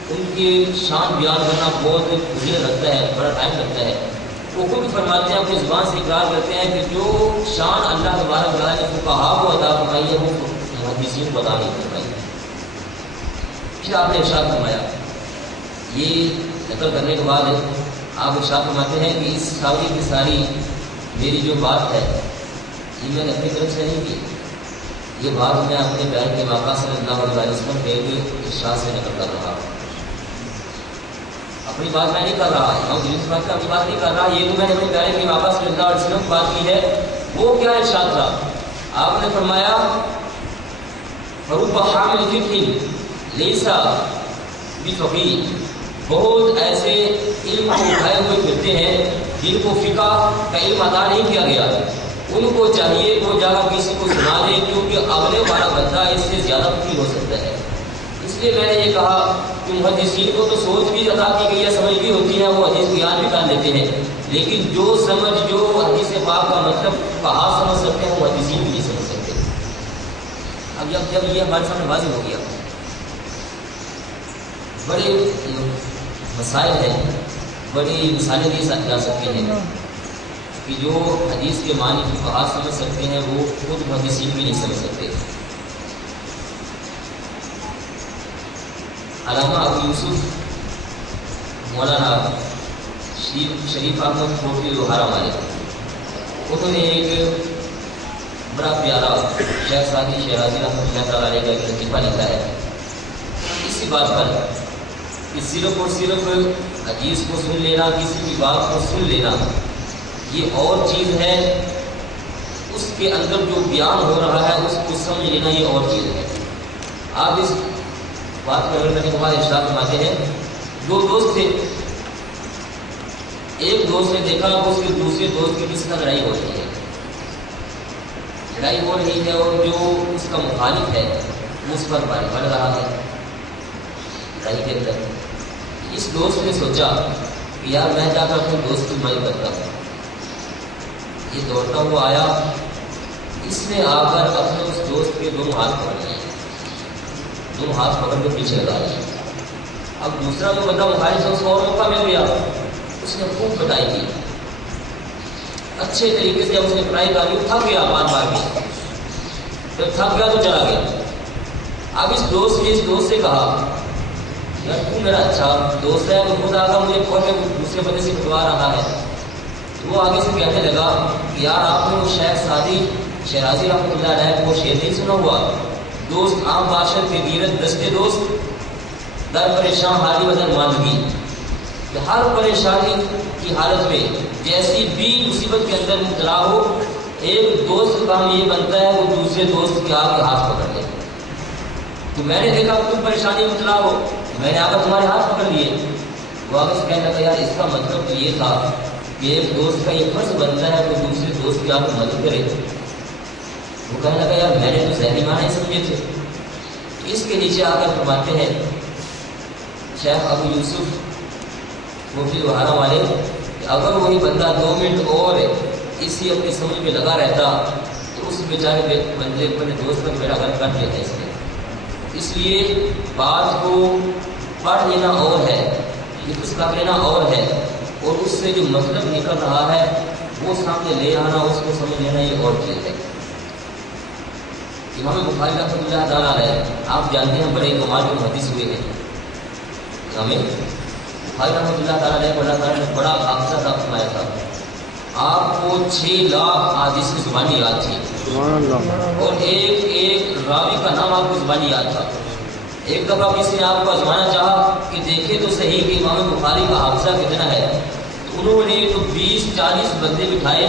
ان کی شان بیان کرنا بہت مشکل لگتا ہے، بڑا ٹائم لگتا ہے، وہ خود فرماتے ہیں، اپنی زبان سے اقرار کرتے ہیں کہ جو شان اللہ تبارک و تعالیٰ نے فقہاء کو عطا فرمائی ہے وہ محدثین کو عطا نہیں فرمائی ہے۔ پھر آپ نے ارشاد فرمایا، یہ نقل کرنے کے بعد آپ ارشاد فرماتے ہیں کہ اس ساری کی ساری میری جو بات ہے یہ میں نے اپنی طرف سے نہیں کی، یہ بات میں اپنے پیارے کے آقا صلی اللہ علیہ وسلم کے ارشاد سے نقل کر رہا ہوں۔ اپنی بات میں نہیں کر رہا، امام جس بات کا اپنی بات نہیں کر رہا، یہ تو میں نے اپنے پیارے کے آقا صلی اللہ علیہ وسلم کی بات کی ہے۔ وہ کیا ارشاد تھا؟ آپ نے فرمایا فرُبَّ حَامِلِ فِقْهٍ لَيْسَ بِفَقِیہٍ، بہت ایسے علم کو اٹھائے ہوئے پھرتے ہیں جن کو فقہ کا علم عطا نہیں کیا گیا، ان کو چاہیے وہ جا کر کسی کو سنا دے، کیونکہ اگلے والا بندہ اس سے زیادہ فقیہ ہو سکتا ہے۔ اس لیے میں نے یہ کہا کہ محدثین کو تو سوچ بھی عطا کی گئی ہے، سمجھ بھی ہوتی ہے، وہ حدیث بیان بھی کر لیتے ہیں، لیکن جو سمجھ جو حدیث پاک کا مطلب کہاں سمجھ سکتے ہیں وہ محدثین بھی نہیں سمجھ سکتے۔ اب جب یہ ہمارے سامنے واضح ہو گیا، بڑے مسائل ہیں، بڑی مثالیں دی جا سکتی ہیں کہ جو حدیث کے معنی فقہاء سمجھ سکتے ہیں وہ خود محدثین بھی نہیں سمجھ سکتے۔ علامہ ابو یوسف مولانا شریف احمد کوٹلی لوہارا والے، انہوں نے ایک بڑا پیارا شیخ سعدی شیرازی رحمۃ اللہ تعالیٰ علیہ کا ایک لطیفہ لکھا ہے اسی بات پر کہ صرف اور صرف حدیث کو سن لینا، کسی کی بات کو سن لینا یہ اور چیز ہے، اس کے اندر جو بیان ہو رہا ہے اس کو سمجھ لینا یہ اور چیز ہے۔ آپ اس بات کو اگر کرنے کے بعد ارشاد فرماتے ہیں، دو دوست تھے، ایک دوست نے دیکھا کہ اس کے دوسرے دوست کی کس کا لڑائی ہو رہی ہے، لڑائی ہو رہی ہے اور جو اس کا مخالف ہے اس پر بڑھ رہا ہے لڑائی کے اندر۔ اس دوست نے سوچا کہ یار میں جا کر اپنے دوست کی مدد کرتا ہوں۔ یہ دوڑتا ہوا آیا، اس نے آ کر اپنے اس دوست کے دونوں ہاتھ پکڑ لیے، دونوں ہاتھ پکڑ کے پیچھے لگا لیے۔ اب دوسرا جو بندہ مخالف ہے اس کو اور موقع مل گیا، اس نے خوب پٹائی کی، اچھے طریقے سے جب اس نے پٹائی کری تھک گیا، بار بار کے جب تھک گیا تو چلا گیا۔ اب اس دوست نے اس دوست سے کہا یار تو میرا اچھا دوست ہے، وہ خود آگا مجھے پکڑ کے دوسرے بندے سے پٹوا رہا ہے۔ وہ آگے سے کہنے لگا کہ یار آپ نے وہ شیخ سعدی شیرازی رحمۃ اللہ علیہ کو شعر نہیں سنا ہوا، دوست عام باشر کے غیرت دستے دوست در پریشان حالی بدن ماندگی، کہ ہر پریشانی کی حالت میں جیسی بھی مصیبت کے اندر مبتلا ہو، ایک دوست کا کام یہ بنتا ہے وہ دوسرے دوست کے آگے ہاتھ پکڑ لے۔ تو میں نے دیکھا تم پریشانی میں مبتلا ہو، میں نے آ کر تمہارے ہاتھ پکڑ لیے۔ وہ آگے سے کہنے لگا یار اس کا مطلب تو یہ تھا کہ ایک دوست کا یہ فرض بنتا ہے وہ دوسرے دوست کی آگے مدد کرے۔ وہ کہنے لگا یار میں نے تو ذہنی معنی سمجھے تھے۔ اس کے نیچے آ کر فرماتے ہیں شیخ ابو یوسف کوٹلی لوہارا والے کہ اگر وہی بندہ 2 منٹ اور اسی اپنی سمجھ میں لگا رہتا تو اس بیچارے بندے اپنے دوست کا بیڑا گرک کر دیتا اس نے۔ اس لیے بات کو پڑھ لینا اور ہے، اس کا لینا اور ہے، اور اس سے جو مطلب نکل رہا ہے وہ سامنے لے آنا، اس کو سمجھ لینا یہ اور چیز ہے۔ امام بخاری رحمۃ اللہ تعالیٰ علیہ آپ جانتے ہیں بڑے کمال کے محدث ہوئے ہیں۔ ہمیں بخاری رحمۃ اللہ تعالیٰ علیہ کو اللہ تعالیٰ نے بڑا حافظہ عطا فرمایا تھا، آپ کو 6 لاکھ احادیث کی زبانی یاد تھی، اور ایک ایک راوی کا نام آپ کو زبانی یاد تھا۔ ایک دفعہ کسی نے آپ کو آزمانا چاہا کہ دیکھے تو صحیح کہ امام بخاری کا حافظہ کتنا ہے، تو انہوں نے تو 20-40 بندے بٹھائے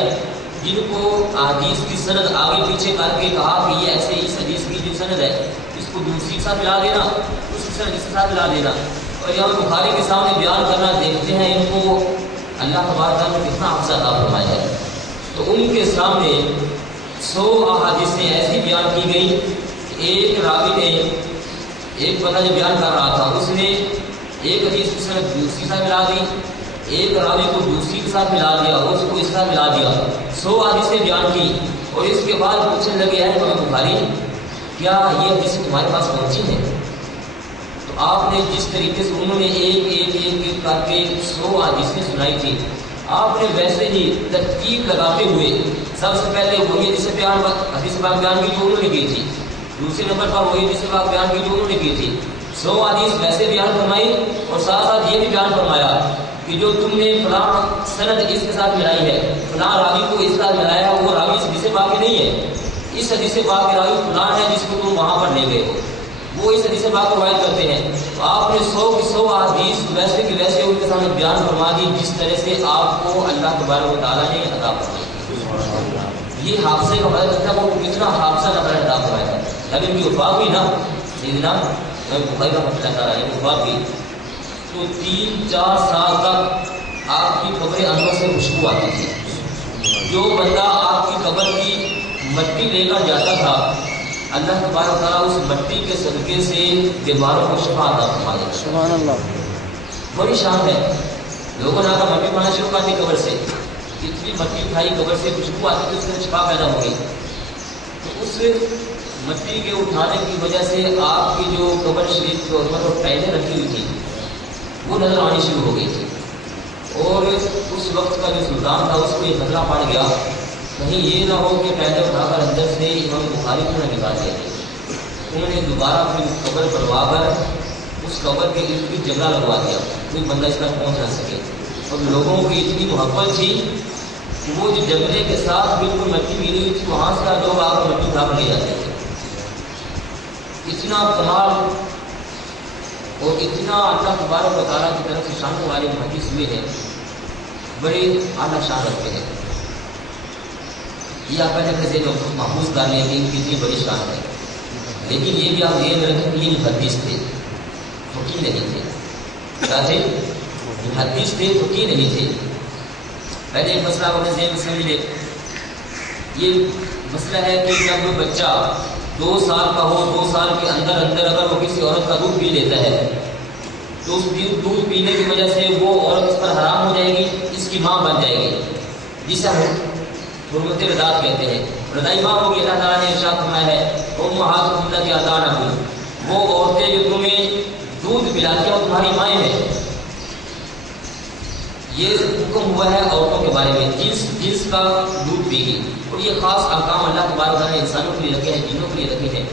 جن کو احادیث کی سند آگے پیچھے کر کے کہا کہ یہ ایسے اس حدیث کی جو سند ہے اس کو دوسری کے ساتھ ملا دینا، اس سند کے ساتھ ملا دینا، اور امام بخاری کے سامنے بیان کرنا، دیکھتے ہیں ان کو اللہ تبارک تعالیٰ نے کتنا حافظہ عطا فرمایا ہے۔ تو ان کے سامنے 100 احادیثیں ایسی بیان کی گئی کہ ایک راوی نے، ایک بندہ جو بیان کر رہا تھا اس نے ایک حدیث کی سند دوسری کے ساتھ ملا دی، ایک راوی کو دوسری کے ساتھ ملا دیا، اس کو اس کا ملا دیا، 100 حدیثیں بیان کی، اور اس کے بعد پوچھنے لگے ہیں امام بخاری کیا یہ حدیثیں تمہارے پاس پہنچی ہیں؟ تو آپ نے جس طریقے سے انہوں نے ایک ایک ایک ایک کر کے 100 حدیثیں سنائی تھی، آپ نے ویسے ہی ترتیب لگاتے ہوئے سب سے پہلے وہی حدیث بیان حدیث پاک بیان کی جو انہوں نے کی تھی، دوسرے نمبر پر وہی حدیث پاک بیان کی جو انہوں نے کی تھی، 100 حدیث ویسے بیان فرمائی اور ساتھ ساتھ یہ بھی بیان فرمایا کہ جو تم نے فلاں سند اس کے ساتھ ملائی ہے، فلاں راوی کو اس کے ساتھ ملایا، وہ راوی اس حدیث پاک کے نہیں ہے، اس حدیث پاک کے راوی فلاں ہے جس کو تم وہاں پر لے گئے ہو، وہ اس حدیث پاک کو روایت کرتے ہیں۔ تو آپ نے 100 کی 100 حدیث ویسے کی ویسے ان کے سامنے بیان فرما دی جس طرح سے آپ کو اللہ تبارک و تعالیٰ نے عطا فرمائی۔ یہ حافظے کا مدد کرتا ہے، وہ اتنا حافظہ اللہ عطا فرمایا ہے۔ جب ان کی وفات ہوئی نا سیدنا بخاری رحمۃ اللہ تعالیٰ نے وفات ہوئی تو 3-4 سال تک آپ کی قبر انور سے خوشبو آتی تھی۔ جو بندہ آپ کی قبر کی مٹی لے کر جاتا تھا، اللہ تبارک و تعالیٰ اس مٹی کے صدقے سے بیماروں کو شفا عطا فرما دیتا ہے۔ سبحان اللہ، بڑی شان ہے۔ لوگوں نے آ کر مٹی اٹھانا شروع کر دی قبر سے، اتنی مٹی اٹھائی قبر سے، خوشبو آتی تھی، اس سے شفا پیدا ہو گئی۔ تو اس مٹی کے اٹھانے کی وجہ سے آپ کی جو قبر شریف کے اوپر وہ ٹائلیں رکھی ہوئی تھی وہ نظر آنی شروع ہو گئی تھی، اور اس وقت کا جو سلطان تھا اس کو یہ خطرہ پڑ گیا کہیں یہ نہ ہو کہ ٹائلیں اٹھا کر اندر سے امام بخاری کو نہ نکال دیا گیا۔ انہوں نے دوبارہ اپنی قبر بنوا کر اس قبر کے ارد گرد جگہ لگوا دیا، کوئی بندہ اس پر پہنچ نہ سکے، اور لوگوں کی اتنی محبت تھی کہ وہ جو جنگلے کے ساتھ بالکل مٹی ملی ہوئی تھی وہاں سے لوگ آ کر مٹی اٹھا کر لے جاتے تھے۔ اتنا کمال اور اتنا اللہ تبارک و تعالیٰ کی طرف سے شان والے محدث ہوئے ہیں، بڑے اعلیٰ شان رکھتے ہیں۔ یہ آپ پہلے سے محفوظ کر لیں کہ ان کی اتنی بڑی شان ہے، لیکن یہ بھی آپ ذہن میں رکھیں کہ یہ محدث تھے، فقیہ نہیں تھے۔ کیا تھے؟ محدث تھے، فقیہ نہیں تھے۔ پہلے ایک مسئلہ اپنے ذہن میں سمجھ لے، یہ مسئلہ ہے کہ جب کوئی بچہ 2 سال کا ہو، 2 سال کے اندر اگر وہ کسی عورت کا دودھ پی لیتا ہے تو اس دودھ پینے کی وجہ سے وہ عورت اس پر حرام ہو جائے گی، اس کی ماں بن جائے گی، جسے حرمت رضاعت کہتے ہیں۔ رضائی ماں ہوگی، اللہ تعالیٰ نے ارشاد فرمایا ہے امہاتکم اللتی ارضعنکم، وہ عورتیں جو تمہیں دودھ پلاتی ہیں وہ تمہاری مائیں ہیں۔ یہ حکم ہوا ہے عورتوں کے بارے میں، جنس کا دودھ پی گی، اور یہ خاص احکام اللہ تبارک و تعالیٰ نے انسانوں کے لیے رکھے ہیں، جنوں کے لیے رکھے ہیں،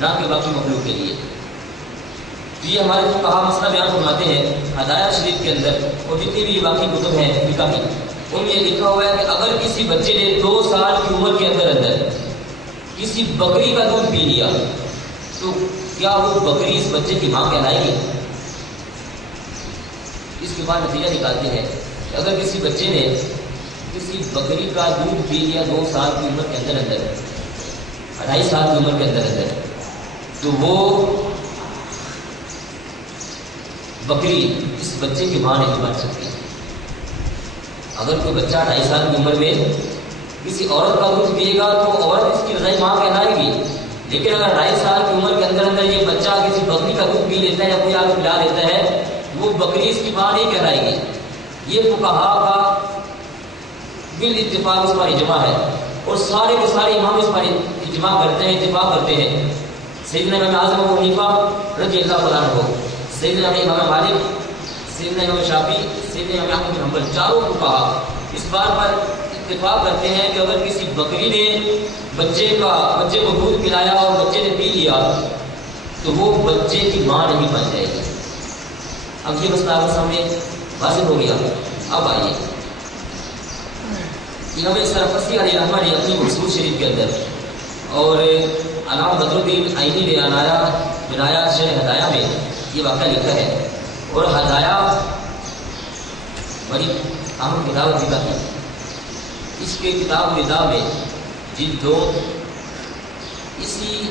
نہ کہ باقی مخلوق کے لیے۔ تو یہ ہمارے جو کہا مسئلہ بیان فرماتے ہیں ہدایہ شریف کے اندر، اور جتنی بھی باقی کتب ہیں فقہ کی، ان میں لکھا ہوا ہے کہ اگر کسی بچے نے 2 سال کی عمر کے اندر کسی بکری کا دودھ پی لیا تو کیا وہ بکری اس بچے کی ماں کہلائے گی؟ اس کے بعد نتیجہ نکالتے ہیں کہ اگر کسی بچے نے کسی بکری کا دودھ پی لیا 2 سال کی عمر کے اندر 2.5 سال کی عمر کے اندر تو وہ بکری اس بچے کی ماں نہیں بن سکتی۔ اگر کوئی بچہ 2.5 سال کی عمر میں کسی عورت کا دودھ پیے گا تو عورت اس کی رضائی ماں کہلائے گی، لیکن اگر 2.5 سال کی عمر کے اندر یہ بچہ کسی بکری کا دودھ پی لیتا ہے یا کوئی آگے پلا دیتا ہے وہ بکری اس کی ماں نہیں کہلائے گی۔ یہ فقہاء کا بالاتفاق اس پر اجماع ہے، اور سارے کے سارے امام اس پر اجماع کرتے ہیں، اتفاق کرتے ہیں۔ سیدنا امام اعظم ابو حنیفہ رضی اللہ عنہ ہو، سیدنا امام مالک، سیدنا امام شافعی، سیدنا امام احمد بن حنبل، چاروں فقہاء اس بات پر اتفاق کرتے ہیں کہ اگر کسی بکری نے بچے کو دودھ پلایا اور بچے نے پی لیا تو وہ بچے کی ماں نہیں بن جائے گی۔ اب یہ مسئلہ آپ کے سامنے واضح ہو گیا۔ اب آئیے امام سرخسی علیہ رحمہ نے اپنی مقصود شریف کے اندر اور علامہ بدر الدین عینی نے بنایا شرح ہدایہ میں یہ واقعہ لکھا ہے، اور ہدایہ بڑی اہم کتاب فقہ کی۔ اس کے کتاب الوداع میں جلد 2 اسی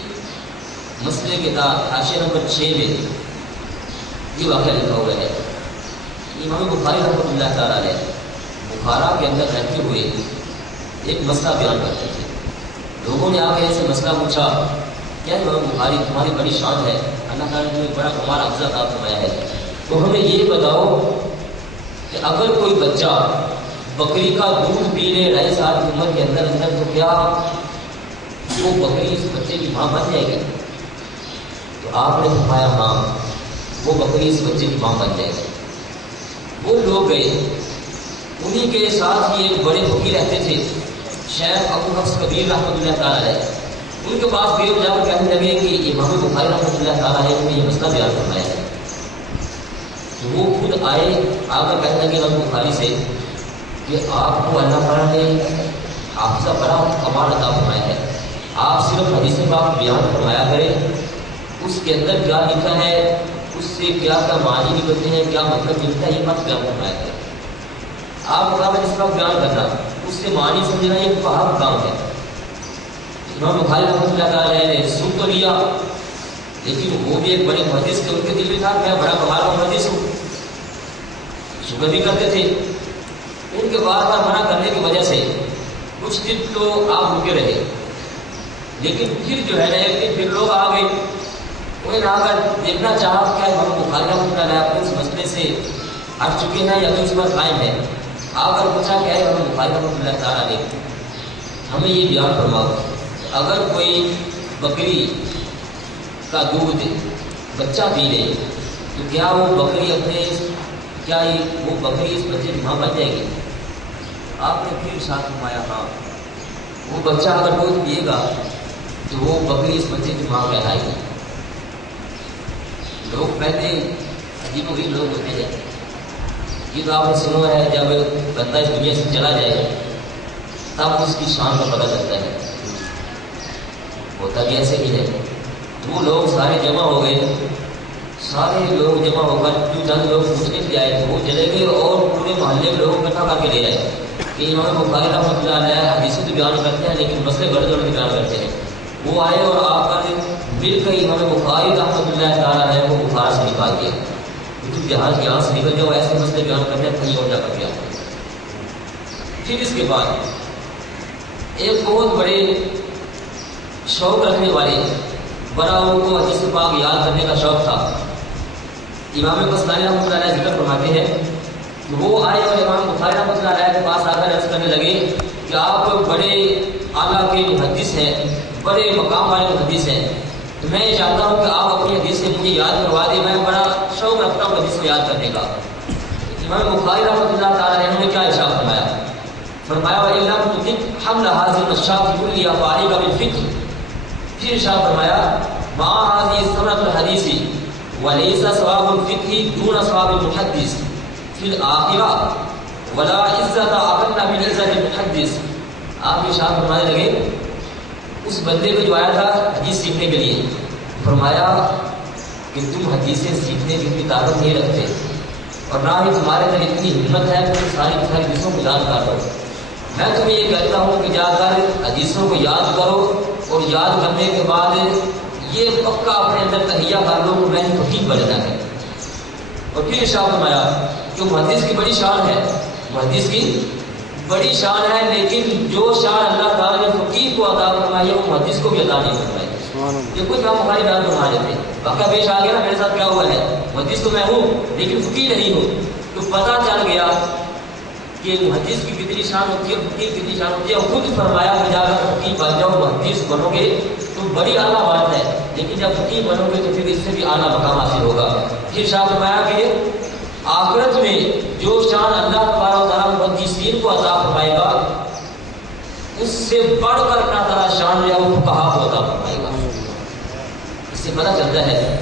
مسئلے کے تحت حاشیہ نمبر 6 میں یہ واقعہ لکھا ہوا ہے۔ امام بخاری رحمۃ اللہ تعالیٰ علیہ بخارا کے اندر رہتے ہوئے ایک مسئلہ بیان کرتے تھے۔ لوگوں نے آ کے ایسے مسئلہ پوچھا، کیا امام بخاری تمہاری بڑی شان ہے، اللہ تعالیٰ نے تمہیں بڑا کمال افضل عطا فرمایا ہے، تو ہمیں یہ بتاؤ کہ اگر کوئی بچہ بکری کا دودھ پی لے 2.5 سال کی عمر کے اندر تو کیا وہ بکری اس بچے کی ماں بن جائے گی؟ تو آپ نے فرمایا ہاں، وہ بکری اس بچے کی ماں بن جائے گی۔ وہ لوگ گئے انہی کے ساتھ ہی ایک بڑے فقیر رہتے تھے شیخ ابو حفص کبیر رحمۃ اللہ تعالیٰ علیہ. ان کے پاس گئے جا کر کہنے لگے کہ امام بخاری رحمۃ اللہ تعالیٰ علیہ نے یہ مسئلہ بیان فرمایا ہے. تو وہ خود آئے آ کر کہنے لگے امام بخاری سے کہ آپ کو اللہ تعالیٰ نے حافظہ بڑا کمال عطا فرمایا ہے، آپ صرف حدیث پاک بیان فرمایا کریں، اس کے اندر کیا لکھا ہے، اس سے کیا کیا معنی نکلتے ہیں، کیا مطلب ملتا ہے، یہ مت بیان فرمایا کریں. آپ کا حدیث پاک بیان کرنا، اس سے معنی سمجھنا یہ بہت کام ہے. امام بخاری رحمۃ اللہ تعالیٰ نے سن تو لیا، لیکن وہ بھی ایک بڑے محدث تھے، ان کے دل میں تھا میں بڑا کمال کا محدث ہوں، شکر بھی کرتے تھے. ان کے بار بار منع کرنے کی وجہ سے کچھ دن تو آپ رکے رہے، لیکن پھر جو ہے نا ایک دن پھر لوگ آ گئے، انہیں آ کر دیکھنا چاہا کیا امام بخاری رحمۃ اللہ اپنے اس مسئلے سے ہٹ چکے ہیں یا پھر اس پر قائم ہے. آ کر پوچھا کیا ہے امام بخاری رحمۃ اللہ تعالیٰ نے ہمیں یہ بیان فرماؤ، اگر کوئی بکری کا دودھ بچہ پی لے تو کیا وہ بکری اپنے کیا وہ بکری اس بچے کی ماں بن جائے گی؟ آپ نے پھر ارشاد فرمایا ہاں، وہ بچہ اگر دودھ پیے گا تو وہ بکری اس بچے کی ماں کہلائے گی. لوگ پہلے عجیب و غریب لوگ ہوتے ہیں. یہ تو آپ نے سنا ہے جب بندہ اس دنیا سے چلا جائے تب اس کی شان کا پتہ چلتا ہے، ہوتا بھی ایسے ہی ہے. وہ لوگ سارے جمع ہو گئے، سارے لوگ جمع ہو کر جو چند لوگ پوچھنے کے آئے تھے وہ چلے گئے اور پورے محلے کے لوگ اکٹھا کر کے لے آئے کہ امام بخاری رحمۃ اللہ علیہ حدیثیں تو بیان کرتے ہیں لیکن مسئلے بڑے بڑے بیان کرتے ہیں. وہ آئے اور آ کر مل کر امام بخاری رحمۃ اللہ تعالیٰ علیہ کو بخار سے نکال دیا. تو جہاز یہاں سے نکل جاؤ، ایسے مسئلے بیان کرتے ہیں کہیں اور جا کر گیا. پھر اس کے بعد ایک بہت بڑے شوق رکھنے والے بڑا ان کو حدیث پاک یاد کرنے کا شوق تھا، امام قسطلانی رحمۃ اللہ علیہ ذکر فرماتے ہیں کہ وہ آئے اور امام بخاری رحمۃ اللہ علیہ کے پاس آ کر عرض کرنے لگے کہ آپ بڑے اعلیٰ کے محدث ہیں، بڑے مقام والے محدث ہیں، تو میں یہ چاہتا ہوں کہ آپ اپنی حدیث سے مجھے یاد کروا دیں، میں بڑا شوق رکھتا ہوں حدیث کو یاد کرنے کا. امام بخاری رحمۃ اللہ تعالیٰ نے کیا ارشاد فرمایا؟ فرمایا وَإِلَّا تُطِقْ حَمْلَ هَذِهِ الْمَشَاقِ كُلِّهَا فَعَلَيْكَ بِالْفِقْهِ. پھر ارشاد فرمایا مَا هَذِهِ سُنَّةُ الْحَدِيثِ وَلَيْسَ ثواب الفقه دون ثواب المحدث في الآخرة ولا عزة أقل من عزة المحدث. آپ ارشاد فرمانے لگے اس بندے کو جو آیا تھا حدیث سیکھنے کے لیے، فرمایا کہ تم حدیثیں سیکھنے کی اتنی طاقت نہیں رکھتے اور نہ ہی تمہارے اندر اتنی ہمت ہے کہ ساری حدیثوں کو یاد کر لو. میں تمہیں یہ کہتا ہوں کہ جا کر حدیثوں کو یاد کرو اور یاد کرنے کے بعد یہ پکا اپنے اندر تہیہ کر لو کہ میں نے فقیہ بننا ہے. اور پھر ارشاد فرمایا کہ محدث کی بڑی شان ہے، محدث کی بڑی شان ہے، لیکن جو شان اللہ تعالیٰ نے فقیہ کو عطا فرمائی ہے وہ محدث کو بھی عطا نہیں فرمائی. یہ کچھ ہم ہماری بیان فرما لیتے واقعہ پیش آ گیا نا میرے ساتھ کیا ہوا ہے، محدث تو میں ہوں لیکن فقیہ نہیں ہوں. تو پتہ چل گیا کہ محدث کی کتنی شان ہوتی ہے، فقیہ کی کتنی شان ہوتی ہے. اور خود فرمایا کہ جا کر فقیہ بن جاؤ، محدث بنو گے تو بڑی اعلیٰ بات ہے، لیکن جب فقیہ بنو گے تو پھر اس سے بھی اعلیٰ مقام حاصل ہوگا. پھر شاہ فرمایا کہ آخرت میں جو شان اللہ تبارک و تعالیٰ محدثین کو عطا فرمائے گا اس سے بڑھ کر اپنا تعالیٰ شان جو ہے وہ فقہاء کو عطا فرمائے گا. اس سے پتہ چلتا ہے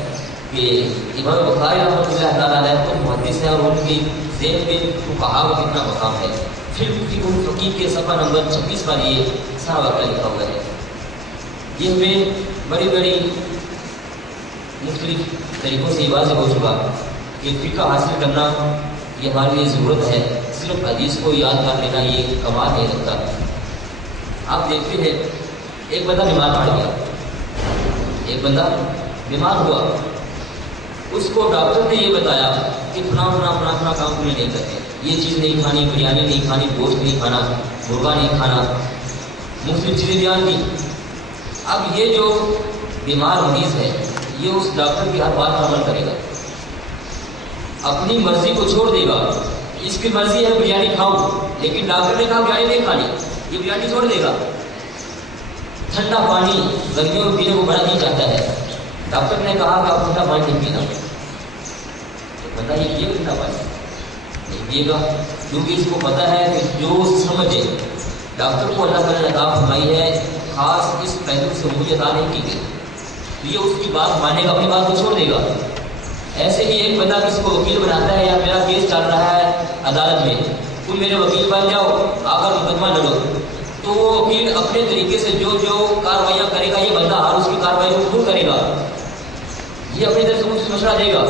کہ امام بخاری رحمۃ اللہ تعالیٰ علیہ کو محدث ہے اور ان کی ذہن میں فقہاء کو کتنا مقام ہے. پھر فقیہ کے صفحہ نمبر 26 پر یہ صحابہ کا لکھا ہوا ہے. یہ ہمیں بڑی بڑی مختلف طریقوں سے یہ واضح ہو چکا کہ فقہ حاصل کرنا یہ ہمارے لیے ضرورت ہے. صرف حدیث کو یاد کر لینا یہ کمال نہیں رکھتا. آپ دیکھتے ہیں ایک بندہ بیمار پڑ گیا، ایک بندہ بیمار ہوا، اس کو ڈاکٹر نے یہ بتایا کہ فلاں فلاں فلاں فلاں کام پورے نہیں کرتے، یہ چیز نہیں کھانی، بریانی نہیں کھانی، گوشت نہیں کھانا، مرغا نہیں کھانا، مختلف چیزیں بیان کی. اب یہ جو بیمار مریض ہے یہ اس ڈاکٹر کی ہر بات پر عمل کرے گا، اپنی مرضی کو چھوڑ دے گا. اس کی مرضی ہے بریانی کھاؤں، لیکن ڈاکٹر نے کہا بریانی نہیں کھانی، یہ بریانی چھوڑ دے گا. ٹھنڈا پانی گرمیوں میں پینے کو بڑا نہیں چاہتا ہے، ڈاکٹر نے کہا کہ آپ ٹھنڈا پانی نہیں پینا، تو بندہ یہ پیے ٹھنڈا پانی نہیں پیے گا. کیونکہ اس کو پتہ ہے کہ جو سمجھے ڈاکٹر کو اللہ تعالیٰ نے عطا فرمائی ہے خاص اس پہلو سے مجھے عطا نہیں کی گئی، تو یہ اس کی بات مانے گا، اپنی بات کو چھوڑ دے گا۔ ایسے ہی ایک بندہ کسی کو وکیل بناتا ہے، یا میرا کیس چل رہا ہے عدالت میں، تم میرے وکیل بن جاؤ، آ کر مقدمہ لڑو، تو وہ وکیل اپنے طریقے سے جو جو کارروائیاں کرے گا، یہ بندہ ہر اس کی کارروائی کو قبول کرے گا، یہ اپنی طرف سے مجھے مشورہ دے گا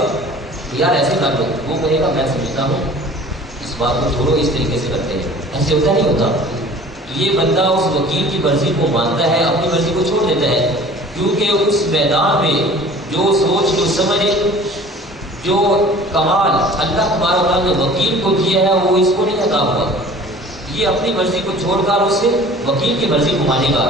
یار ایسے کر لو، وہ کہے گا میں سمجھتا ہوں اس بات کو چھوڑو، اس طریقے سے کرتے ہیں، ایسے ہوتا نہیں ہوتا۔ یہ بندہ اس وکیل کی مرضی کو مانتا ہے، اپنی مرضی کو چھوڑ دیتا ہے، کیونکہ اس میدان میں جو سوچ، جو سمجھ، جو کمال اللہ تبارک و تعالیٰ نے وکیل کو دیا ہے وہ اس کو نہیں عطا ہوا۔ یہ اپنی مرضی کو چھوڑ کر اسے وکیل کی مرضی کو مانے گا،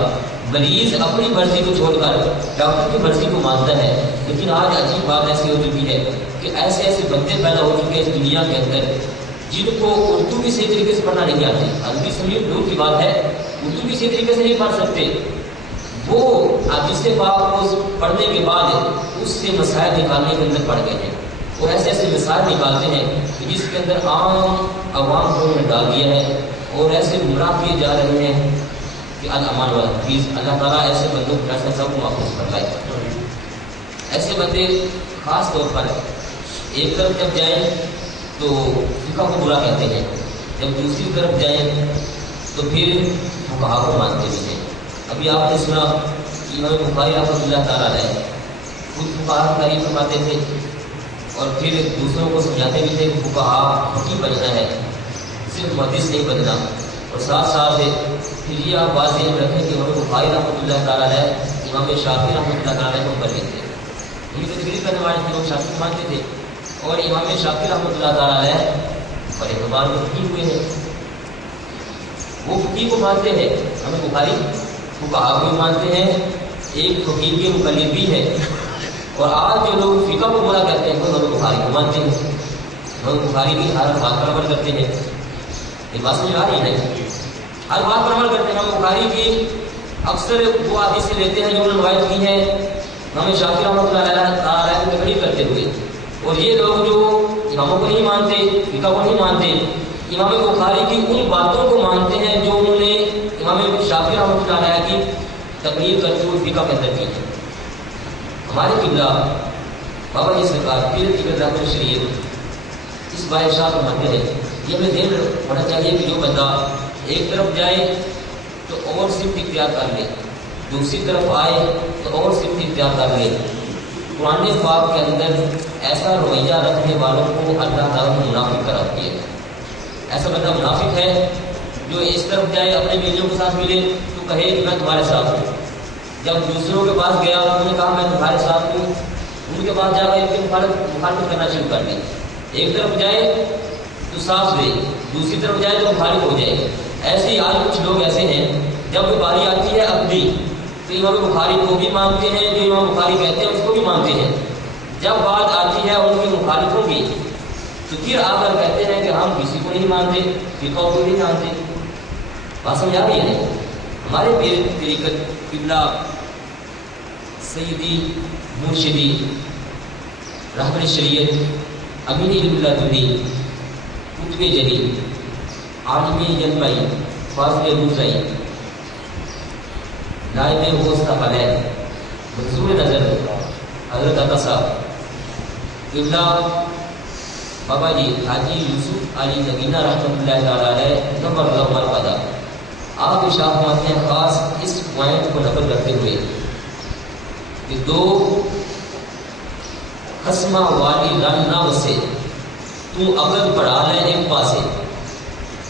مریض اپنی مرضی کو چھوڑ کر ڈاکٹر کی مرضی کو مانتا ہے۔ لیکن آج عجیب بات ایسی ہو چکی ہے کہ ایسے ایسے بندے پیدا ہو چکے ہیں اس دنیا کے اندر جن کو اردو بھی صحیح طریقے سے پڑھنا نہیں آتی، عربی سمجھ دور کی بات ہے، اردو بھی صحیح طریقے سے نہیں پڑھ سکتے، وہ حدیث پاک کو پڑھنے کے بعد اس سے مسائل نکالنے کے اندر پڑ گئے ہیں، وہ ایسے ایسے مسائل نکالتے ہیں کہ جس کے اندر عام عوام کو انہوں نے ڈال دیا ہے، اور ایسے گمراہ کیے جا رہے ہیں کہ الامان والحفیظ، اللہ تعالیٰ ایسے بندوں کو ایسا سب کو محفوظ فرمائے۔ ایسے بندے خاص طور پر ایک طرف جب جائیں تو فقہ کو برا کہتے ہیں، جب دوسری طرف جائیں تو پھر فقہا کو مانتے بھی ہیں۔ ابھی آپ نے سنا کہ امام بخاری رحمۃ اللہ تعالیٰ علیہ خود فقہا کی تعریف فرماتے تھے اور پھر دوسروں کو سمجھاتے بھی تھے کہ فقہا فقیہ بننا ہے، صرف محدث نہیں بننا، اور ساتھ ساتھ پھر یہ آپ واضح رکھیں کہ امام بخاری رحمۃ اللہ تعالیٰ علیہ امام شافعی رحمۃ اللہ تعالیٰ علیہ کو بنے تھے، یہ تقریر کرنے والے تھے، لوگ شافعی مانتے تھے، اور امام شافعی رحمۃ اللہ تعالیٰ علیہ بڑے اعتبار میں فقیہ ہوئے ہیں، وہ فقیہ کو مانتے ہیں، ہمیں بخاری فقہا کو مانتے ہیں، ایک فقیہ کے مقلد بھی ہے، اور آج جو لوگ فقہ کو برا کہتے ہیں وہ امام بخاری کو مانتے ہیں، امام بخاری کی ہر بات پر عمل کرتے ہیں، یہ بات سمجھ آ رہی ہے، ہر بات پر عمل کرتے ہیں۔ امام بخاری کی اکثر وہ حدیثیں لیتے ہیں جو انہوں نے روایت کی ہے امام شافعی رحمۃ اللہ تعالیٰ کی تقریر کرتے ہوئے، اور یہ لوگ جو اماموں کو نہیں مانتے، فقہ کو نہیں مانتے، امام بخاری کی ان باتوں کو مانتے ہیں جو انہوں نے امام شافعی رحمۃ اللہ علیہ کی تقریر کرتے ہوئے فقہ کے اندر کی ہے۔ ہمارے قبلہ بابا جی سرکار پیر کی شریعت اس بارے شاہ فرماتے ہیں، یہ ہمیں دین ہونا چاہیے کہ جو بندہ ایک طرف جائے تو اور صرف اختیار کر لے، دوسری طرف آئے تو اور صرف اختیار کر لے۔ قرآن پاک کے اندر ایسا رویہ رکھنے والوں کو اللہ تعالیٰ نے منافق قرار دیا ہے۔ ایسا بندہ منافق ہے جو اس طرف جائے اپنے بیویوں کے ساتھ ملے تو کہے کہ میں تمہارے ساتھ ہوں، جب دوسروں کے پاس گیا انہوں نے کہا میں تمہارے ساتھ ہوں، ان کے پاس جا کر ان کی مخالفت کرنا شروع کر دی۔ ایک طرف جائے تو ساتھ دے، دوسری طرف جائے تو مخالف ہو جائے۔ ایسے ہی آج کچھ لوگ ایسے ہیں جب باری آتی ہے اپنی تو امام بخاری کو بھی مانتے ہیں، جو امام بخاری کہتے ہیں اس کو بھی مانتے ہیں، جب بات آتی ہے ان کے مخالفوں کی تو پھر آ کر کہتے ہیں کہ ہم کسی کو نہیں مانتے، فقہ کو نہیں مانتے۔ بات سمجھ آ رہی ہے؟ ہمارے پیر طریقت قبلہ سیدی مرشدی رہبر شریعت امین علم اللہ دنی قطب جلی عالمی جنبائی فاضل روزائی نائب غوث علیہ منظور نظر حضرت عطا صاحب قبلہ بابا جی حاجی یوسف علی نگینہ رحمۃ اللہ تعالیٰ علیہ نمبر اللہ مرقدہ آپ ارشاد فرماتے ہیں خاص اس پوائنٹ کو نقل کرتے ہوئے کہ دو خصمہ والی رن نہ بسے تو عقل بڑھا لے ایک پاسے،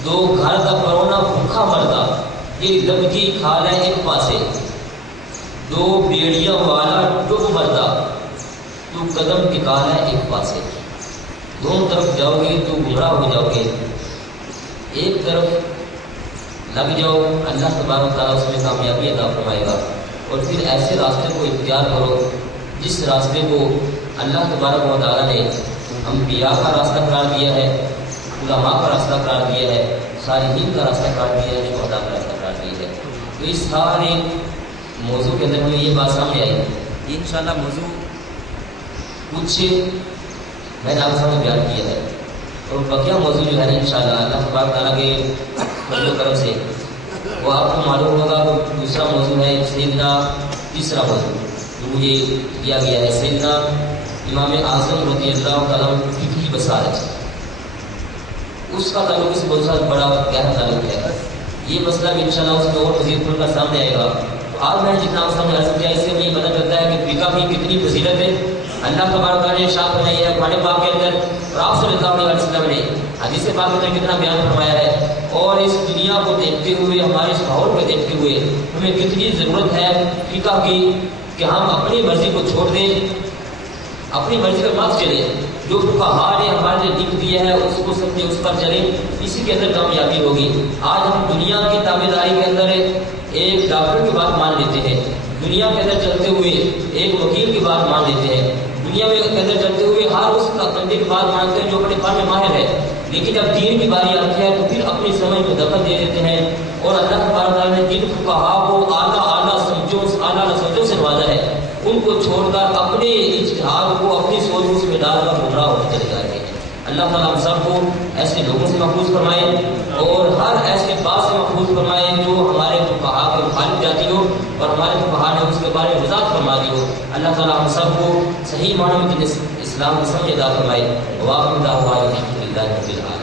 دو گھر کا پرونا بھوکا مردا یہ لبکی کھا لے ایک پاسے، دو بیڑیاں والا ڈب مردا تو قدم ٹکا لے ایک پاسے۔ دونوں طرف جاؤ گے تو گمراہ ہو جاؤ گے، ایک طرف لگ جاؤ اللہ تبارک و تعالیٰ اس میں کامیابی عطا فرمائے گا، اور پھر ایسے راستے کو اختیار کرو جس راستے کو اللہ تبارک و تعالیٰ نے انبیاء کا راستہ قرار دیا ہے، علماء کا راستہ قرار دیا ہے، صالحین کا راستہ قرار دیا ہے، شہداء کا راستہ قرار دیا ہے۔ تو اس سارے موضوع کے اندر ہمیں یہ بات سامنے آئی، یہ انشاءاللہ موضوع کچھ میں نے آپ کے سامنے بیان کیا ہے، اور بقیہ موضوع جو ہے نا انشاءاللہ اللہ تبارک تعالیٰ کے فضل و کرم سے وہ آپ کو معلوم ہوگا. دوسرا موضوع ہے سیدنا، تیسرا موضوع جو مجھے دیا گیا ہے سیدنا امام اعظم رضی اللہ تعالیٰ فقہی بصارت. اس کا تعلق اس موضوع سے بڑا گہرا تعلق ہے. یہ مسئلہ بھی انشاءاللہ اس میں اور مزید کھل کر سامنے آئے گا. آج میں نے جتنا آپ سامنے عرض کیا اس سے مجھے پتہ چلتا ہے کہ فقہ کی کتنی فضیلت ہے. اللہ تبارک تعالیٰ نے ارشاد فرمائی ہے قرآن پاک کے اندر، اور آپ صلی اللہ علیہ وسلم نے حدیث پاک کے اندر کتنا بیان فرمایا ہے. اور اس دنیا کو دیکھتے ہوئے، ہمارے اس ماحول کو دیکھتے ہوئے ہمیں کتنی ضرورت ہے فقہ کی کہ ہم اپنی مرضی کو چھوڑ دیں، اپنی مرضی پر مت چلیں. جو فقہاء نے ہمارے لیے لکھ دیا ہے اس کو سمجھے، اس پر چلیں، اسی کے اندر کامیابی ہوگی. آج ہم دنیا کی تابعداری کے اندر ایک ڈاکٹر کی بات مان لیتے ہیں، دنیا کے اندر چلتے ہوئے ایک وکیل کی بات مان لیتے ہیں، دنیا میں کے اندر چلتے ہوئے ہر اس بندے کی بات مانتے ہیں جو اپنے فن میں ماہر ہے. لیکن جب دین کی باری آتی ہے تو پھر اپنی سمجھ میں دخل دے دیتے ہیں. اور اللہ تبارک تعالیٰ نے جن فقہاء کو اعلیٰ سمجھوں سے نوازا ہے ان کو چھوڑ کر اپنے اجتہاد کو، اپنی سوچ اس میں ڈال کر گمراہ ہوتے چلے جا رہے ہیں. اللہ تعالیٰ ہم سب کو ایسے لوگوں سے محفوظ فرمائے اور ہر ایسے بات سے محفوظ فرمائے جو ہمارے فقہاء کے مخالف جاتی ہو اور ہمارے فقہاء نے اس کے بارے میں وضاحت فرما دی ہو. اللہ تعالیٰ ہم سب کو صحیح معنوں میں اسلام کی سمجھ عطا فرمائے. وآخر دعوانا الحمد للہ رب العالمین.